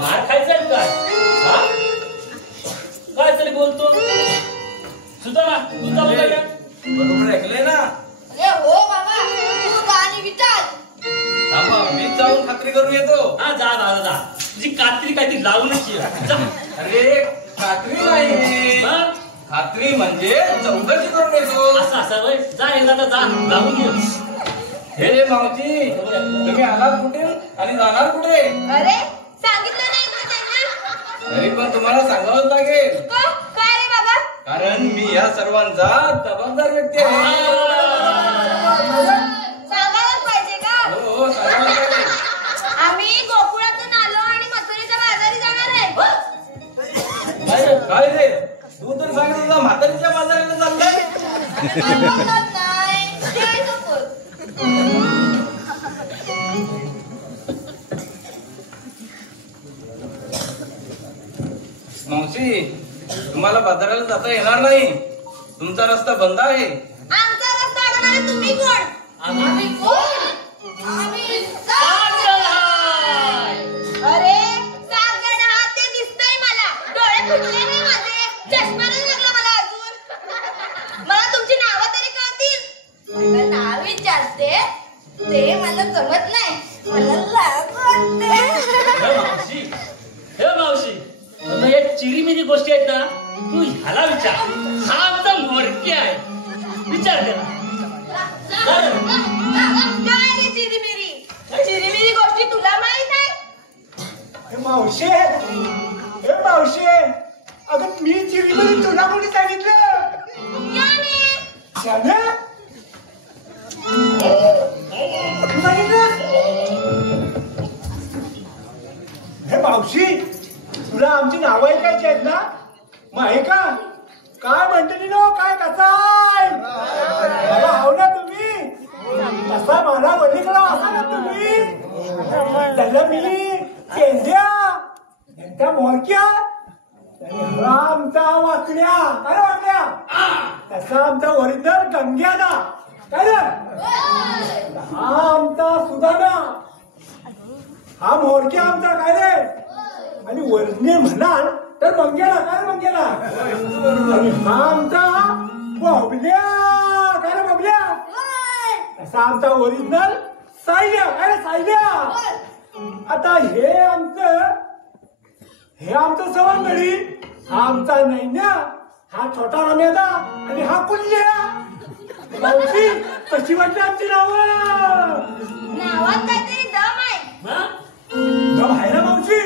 मार खायचा काय? हा? काय तरी बोलतो सुद्धा तू चालू काय बरोबर ऐकलंय ना? अरे हो बाबा तू गाणी विचार. थांबा मी जाऊन खात्री करून येतो. हा जा दादा जा. तुझी कात्री काहीतरी लावूनच ये. जा. अरे खात्री नाही, मग? खात्री म्हणजे चौकशी करून येतो. असं वय जा एकदा जा लावून ये. हे मावजी तुम्ही आलात कुठे आणि जाणार कुठे? अरे सांगितलं नाही का त्यांना? तरी पण तुम्हाला सांगावंच लागेल, का? काय रे बाबा? कारण मी या सर्वांचा जबाबदार व्यक्ती आहे. सांगायलाच पाहिजे का? हो सांगावंच लागेल. आम्ही गोकुळातून आलो आणि मथुरेच्या बाजारी जाणार आहे. काय रे तू तर सांग तुझा म्हातारीच्या बाजाराला चाललाय. नाही ते नको. मावशी तुम्हाला बाजाराला जाता येणार नाही, तुमचा रस्ता बंद आहे. आमचा रस्ता अडवणारे तुम्ही कोण? आम्ही कोण? आम्ही सातजण आहे. अरे सातजण आहात ते दिसतंय मला. डोळे फुटले नाही माझे, चष्मा नाही लागला मला अजून. मला तुमची नावं तरी कळतील. मला नाव विचारते ते मला जमत नाही. मला लाज वाटते. हे मावशी आता या चिरीमिरी गोष्टी आहेत ना तू ह्याला विचार. हा आमचा मोरके आहे, विचार त्याला. काय रे चिरीमिरी? चिरीमिरी गोष्टी तुला माहित आहे? मावशे हे मावशे अगं मी चिरीमिरी तुला कोणी सांगितलं? शाने हे मावशी तुला आमची नावं ऐकायची आहेत ना? मग ऐका काय म्हणते नो काय कसाय मला हाव ना तुम्ही कसा मला वडीकडं असा ना तुम्ही त्याला मी केंद्या यांच्या मोरक्या आमचा वाकड्या काय वाकड्या तसा आमचा ओरिजिनल गंग्या ना काय रे हा आमचा सुदाना हा मोरक्या आमचा काय रे आणि ओरिजिनल म्हणाल तर मंग्याला काय मंग्याला आणि हा आमचा बबल्या काय रे बबल्या असा आमचा ओरिजिनल सायल्या काय रे सायल्या. आता हे आमचं सवंगडी हा आमचा नैन्या हा छोटा रमेदा आणि हा कुल्ल्या. मावशी कशी वाटली आमची नावं? नावात काहीतरी दम आहे. दम आहे ना मावशी?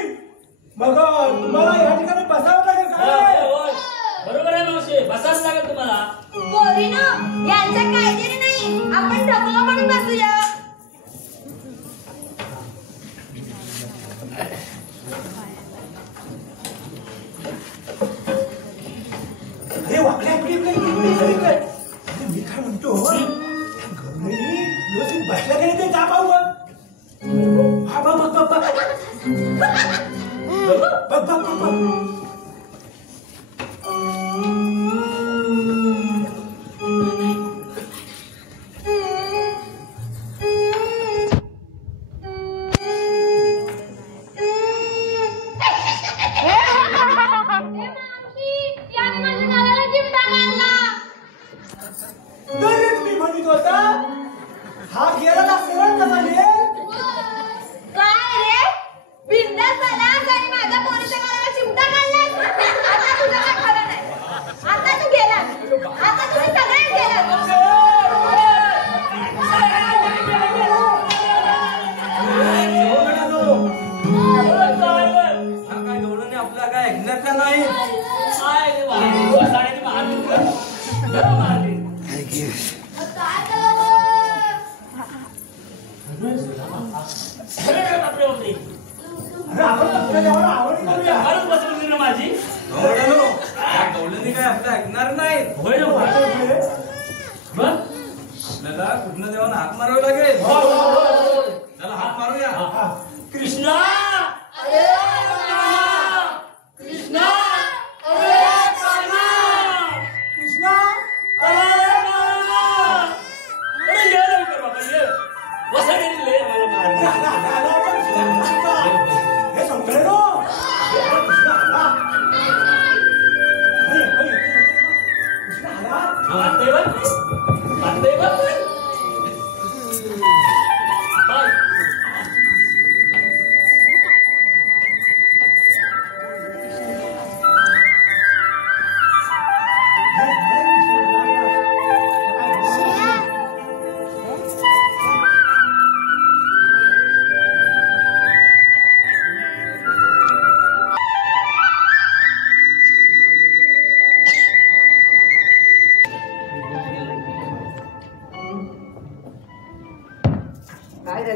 मग तुम्हाला या ठिकाणी बसावं लागेल काय? बरोबर आहे मावशी, बसाच लागेल तुम्हाला. पोरीनो यांच्या कायदेने नाही आपण ढकला म्हणून बसूया. अरे वाकड्या इकडे मी काय म्हणतो गौरी व्यवस्थित बसल्या गेले ते जा पाहू हा बघ बघ बघ बघ बघ बघ बघ बघ हा गेला ना सरळ कसा गेला? काय रे बिंदास आलास आणि माझ्या पोरीच्या गालाला चिमटा काढलास. आता तुझं काय खरं नाही. आता तू गेलास. आता तुम्ही सगळेच गेलात. काय गवळणी आपला काय ऐकण्यात नाही. माझी गवळणी काय आपलं ऐकणार नाही. होय ना आपल्याला कुठनं देवानं हात मारावं लागेल. त्याला हात मारूया. कृष्णा कृष्णा कृष्णा हे समजले नो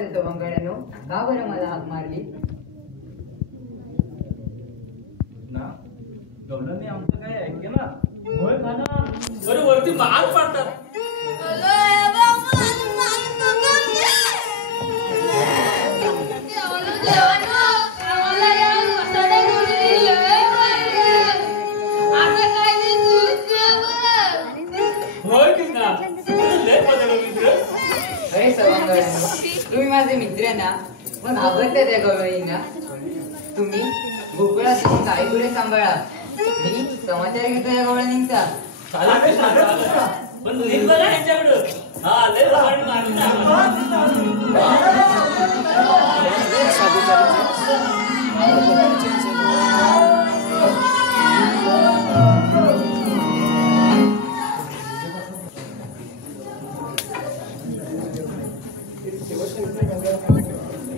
बरं सवंगड्यानो, का बरं मला हाक मारली? ना गवळणी आमचं काय ऐके ना. होय का ना? बरं वरती माल पाडतात. होय की ना? लय बदललं मित्र. अरे सवंगड्यानो, तुम्ही माझे मित्र ना, पण घाबरते त्या गवळणींना. तुम्ही गोकुळात जाऊन गाई गुरे सांभाळा. मी समाचार घेतो या गवळणींचा. पण निघलं ना यांच्याकडं. हा लय लहान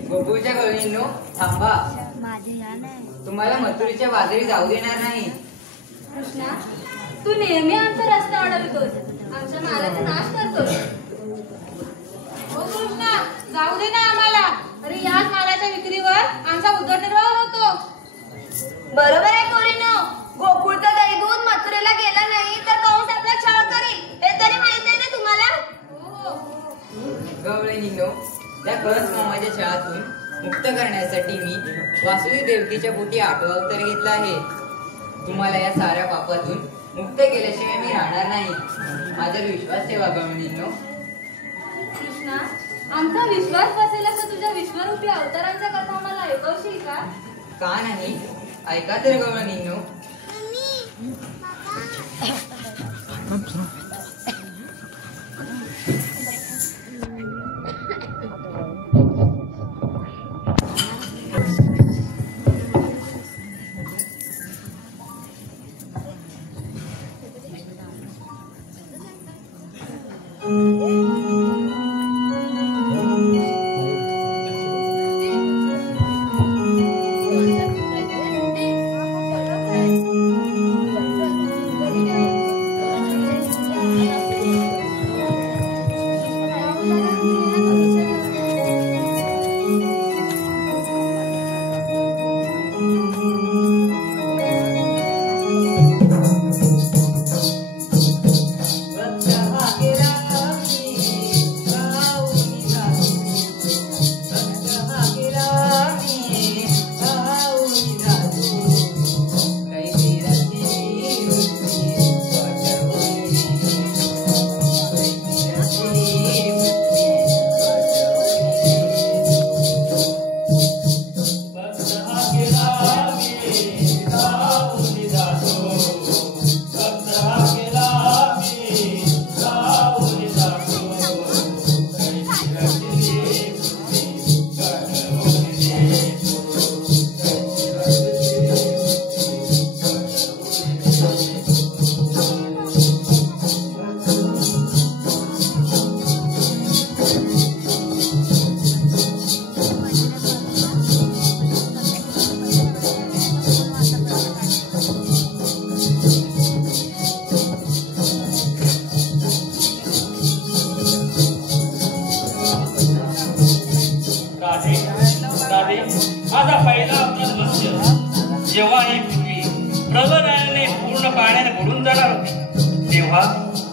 गोकुळच्या गवळणींनो, थांबा. तुम्हाला मथुरीच्या बाजारी जाऊ देणार नाही. कृष्णा, तू नेहमी आमचा रस्ता अडवतोस, आमच्या मालाचा नाश करतोस. हो कृष्णा, जाऊ दे ना आम्हाला. अरे याच मालाच्या विक्रीवर आमचा उदरनिर्वाह होतो. बरोबर आहे कोरीनो. गोकुळचा दैदूत मथुरेला गेला नाही तर कंस आपला छळ करील, हे तरी माहित आहे ना तुम्हाला. गवळणींनो, त्या कंस मामाच्या छळातून मुक्त करण्यासाठी मी वासुदेव देवकीच्या पोटी 8वा अवतार घेतला आहे. तुम्हाला या साऱ्या पापातून मुक्त केल्याशिवाय मी राहणार नाही. माझ्यावर विश्वास ठेवा गवळणींनो. कृष्णा, आमचा विश्वास बसेल असं तुझ्या विश्वरूपी अवतारांच्या कथा आम्हाला ऐकवशील का? का नाही? ऐका तर गवळणींनो. माझा पहिला अपराध लक्ष्य जेव्हा ही पृथ्वी प्रलयाने पूर्ण पाण्याने बुडून जाणार होती तेव्हा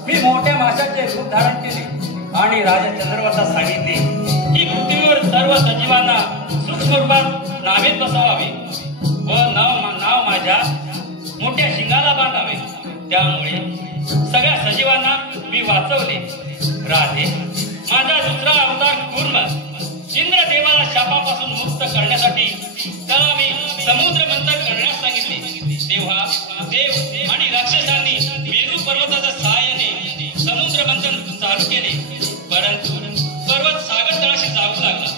मी मोठ्या माशाचे रूप धारण केले आणि राजा चंद्रवरचा सांगितले की पृथ्वीवर सर्व सजीवांना सूक्ष्म रूपात नावेत बसवावे व नाव माझ्या मोठ्या शिंगाला बांधावे. त्यामुळे सगळ्या सजीवांना मी वाचवले. राधे, माझा दुसरा अवतार पूर्ण इंद्रदेवाला शापापासून मुक्त करण्यासाठी त्याला मी समुद्र मंथन करण्यास सांगितले. तेव्हा देव आणि राक्षसांनी मेरू पर्वताच्या सहाय्याने समुद्र मंथन चालू केले, परंतु पर्वत सागर तळाशी जाऊ लागला.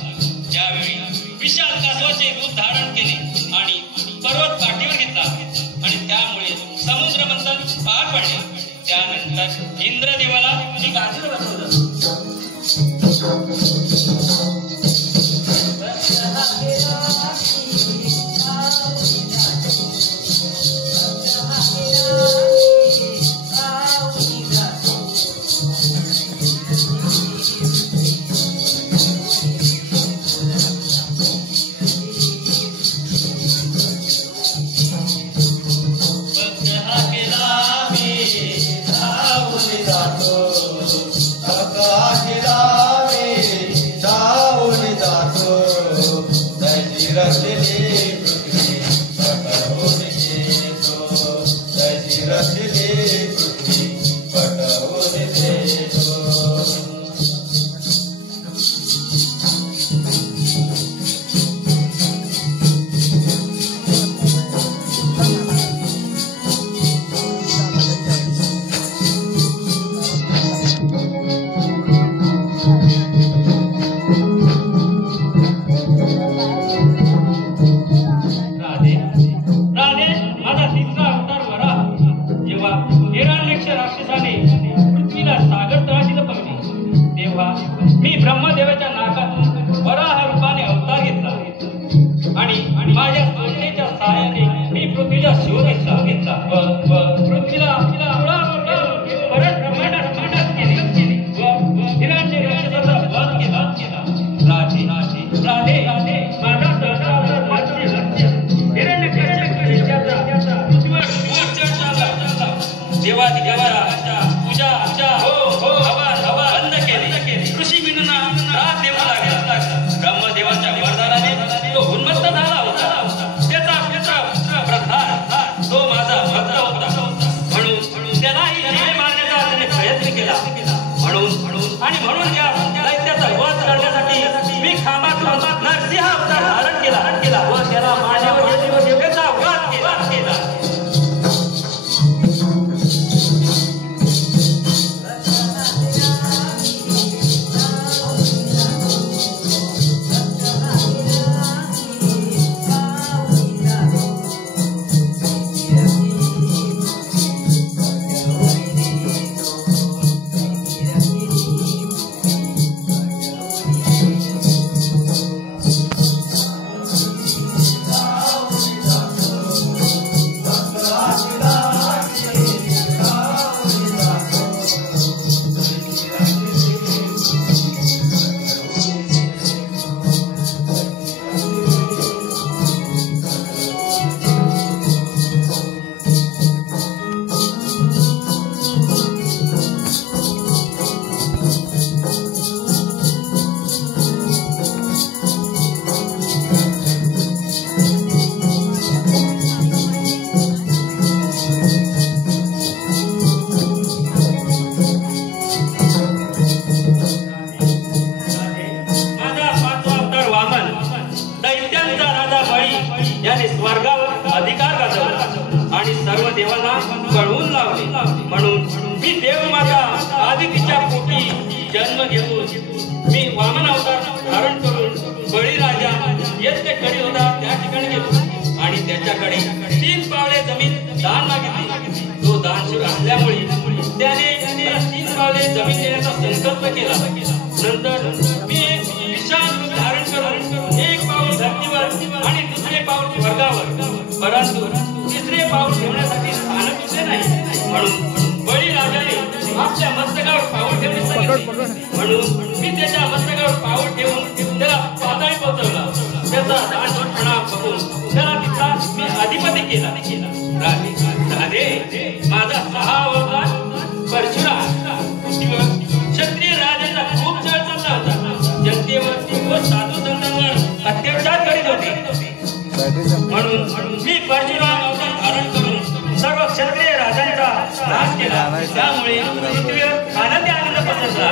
त्यावेळी विशाल कासवाचे रूप धारण केले आणि पर्वत पाठीवर घेतला आणि त्यामुळे समुद्र मंथन पार पडले. त्यानंतर इंद्रदेवाला मी गादीवर बसवलं. रचिले पृथ्वी पटवून देतो. मी ब्रह्मदेवाच्या नाकातून वराह रूपाने अवतार घेतला आणि माझ्या संस्थेच्या सहाय्याने मी पृथ्वीचा शोध घेतला व पृथ्वीला परत ब्रह्मांडात केली व हिरण्य राक्षसाचा वध केला. राधे माझा लक्ष्य हिरण्यकश्यपाचा पृथ्वीवर मोर्चा चालला. देवादिदेवाच्या पूजा बंद केली. ऋषी मिनूंना त्रास देऊ लागला. ब्रह्मदेवाच्या वरदानाने तो उन्मत्त झाला होता. त्याचा पुत्र प्रधान तो माझा भक्त होता. म्हणून त्यालाही जीवे मारण्याचा त्याने प्रयत्न केला. म्हणून या दैत्याचा वध करण्यासाठी मी खामातून नरसिंह अवतार धारण केला व त्याला माझ्यावर त्याचा वध केला. जन्म घेऊन मी वामन अवतार धारण करून बळीराजा यज्ञ करीत होता त्या ठिकाणी गेलो आणि त्याच्याकडे 3 पावले जमीन दान मागितली. तो दानशूर असल्यामुळे त्याने 3 पावले जमीन देण्याचा संकल्प केला. नंतर मी एक विशाल रूप धारण करून 1 पाऊल धरतीवर आणि दुसरे पाऊल स्वर्गावर, परंतु तिसरे पाऊल ठेवण्यासाठी स्थान दिसले नाही. म्हणून बळीराजाने आपल्या मस्तकावर पाऊल ठेवणे सांगितले. म्हणून मी त्याच्या मस्तकावर पाऊल ठेवून त्याला पाताळी पोहोचवला. त्याचा दानशूरपणा बघून त्याला तिथला मी अधिपती केला. राधे माझा 6 अवतार परशुराम क्षत्रिय राजाचा खूप छळ चालला होता. जनतेवर व साधू संतांवर अत्याचार करीत होते. म्हणून मी परशुराम अवतार धारण करून सर्व क्षत्रिय राजांचा नाश केला. त्यामुळे पृथ्वीवर आनंदी आनंद पसरला.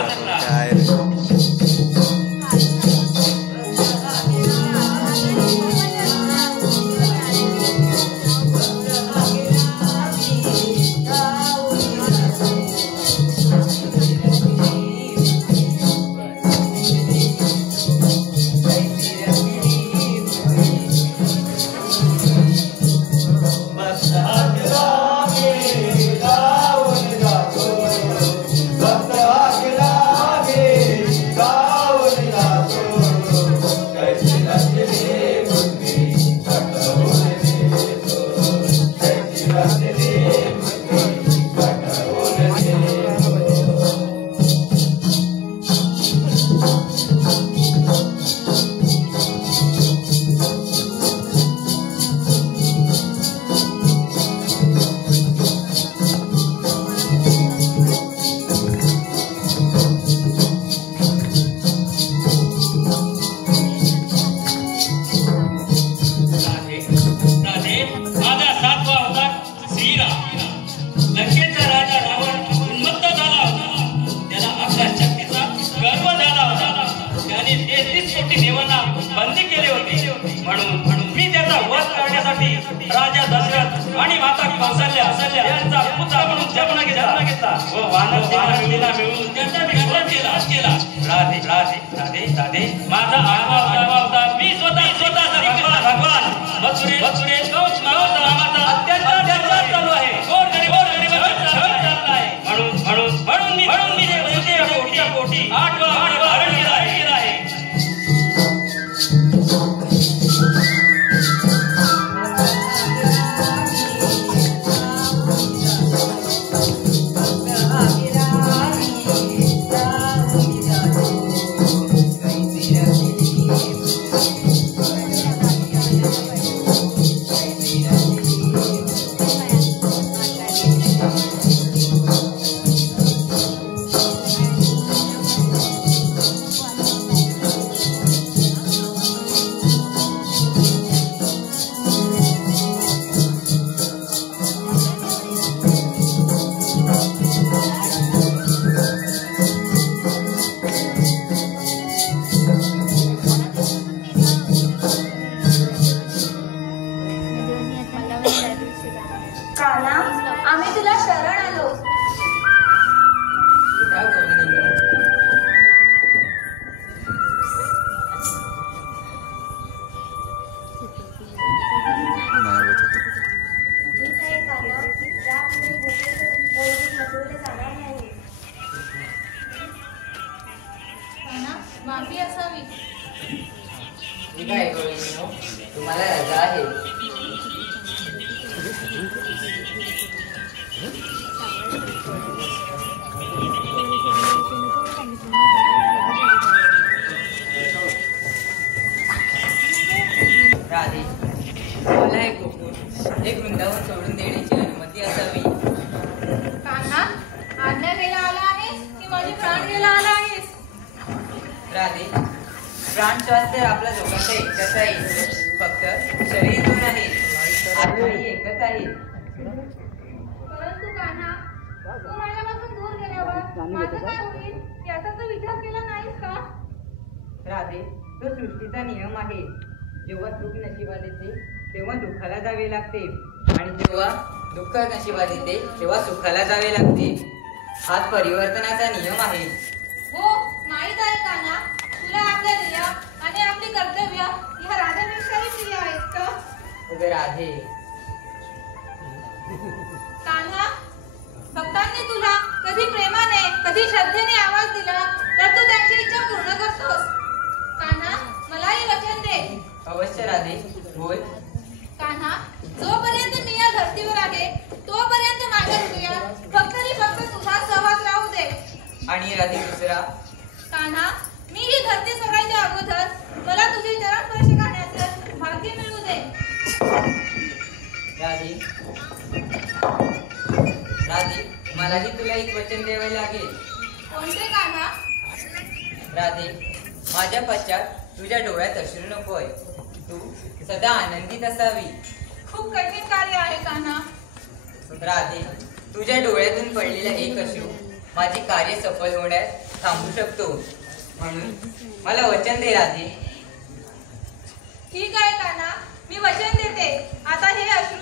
भक्त कौशल्या यांचा पुत्र म्हणून जन्म घेतला व वानरसेना मिळून त्यांचा विश्वास केला. राधे माझा आत्मा होता. मी स्वतः भगवान मथुरेत कौश नावाचा अत्याचार चालू आहे. म्हणून मी देवतेच्या पोटी 8 हरण केला आहे. माफी असावी. ठीक आहे गोविंदनो, तुम्हाला रजा आहे. राधे, मला एक वृंदावन सोडून देण्याची अनुमती असावी. कान्हा, आज्ञा घ्यायला आला आहेस की माझे प्राण घ्यायला आला आहेस? राधे, प्राण स्वास्थ्य आपला दोघांचा एकच आहे. फक्त शरीर दोन आहे, आत्माही एकच आहे. परंतु कान्हा, तू माझ्यापासून दूर गेल्यावर माझं काय होईल याचा तू विचार केला नाहीस का? राधे, तो सृष्टीचा नियम आहे. जेव्हा सुख नशिबात येते तेव्हा दुःखाला जावे लागते, आणि जेव्हा दुःख नशिबात येते तेव्हा सुखाला जावे लागते. हाच परिवर्तनाचा नियम आहे. हो, माहीत आहे कान्हा. तुला आपल्या ध्येय आणि आपली कर्तव्य ह्या राधापेक्षाही प्रिय आहेत का? अगं राधे, कान्हा, भक्तांनी तुला कधी प्रेमाने कधी श्रद्धेने आवाज दिला तर तू त्यांची इच्छा पूर्ण करतोस. कान्हा, मलाही वचन दे. अवश्य राधे, बोल. कान्हा, जोपर्यंत मी या धर्तीवर आहे तोपर्यंत माझ्या हृदयात फक्त तुझा सहवास राहू दे. आणि राधे दुसरा? कान्हा, मी ही धरती सोडायच्या अगोदर मला तुझे चरण स्पर्श करण्याचे भाग्य मिळू दे. राधे, मलाही तुला एक वचन द्यावे लागेल. कोणते कान्हा? राधे, माझ्या पश्चात तुझ्या डोळ्यात अश्रू नकोय. तू सदा आनंदित असावी. खूप कठीण कार्य आहे कान्हा. राधे, तुझ्या डोळ्यातून पडलेला एक अश्रू माझे कार्य सफल होण्यास थांबू शकतो. म्हणून मला वचन दे राधे. ठीक आहे कान्हा, मी वचन देते. आता हे अश्रू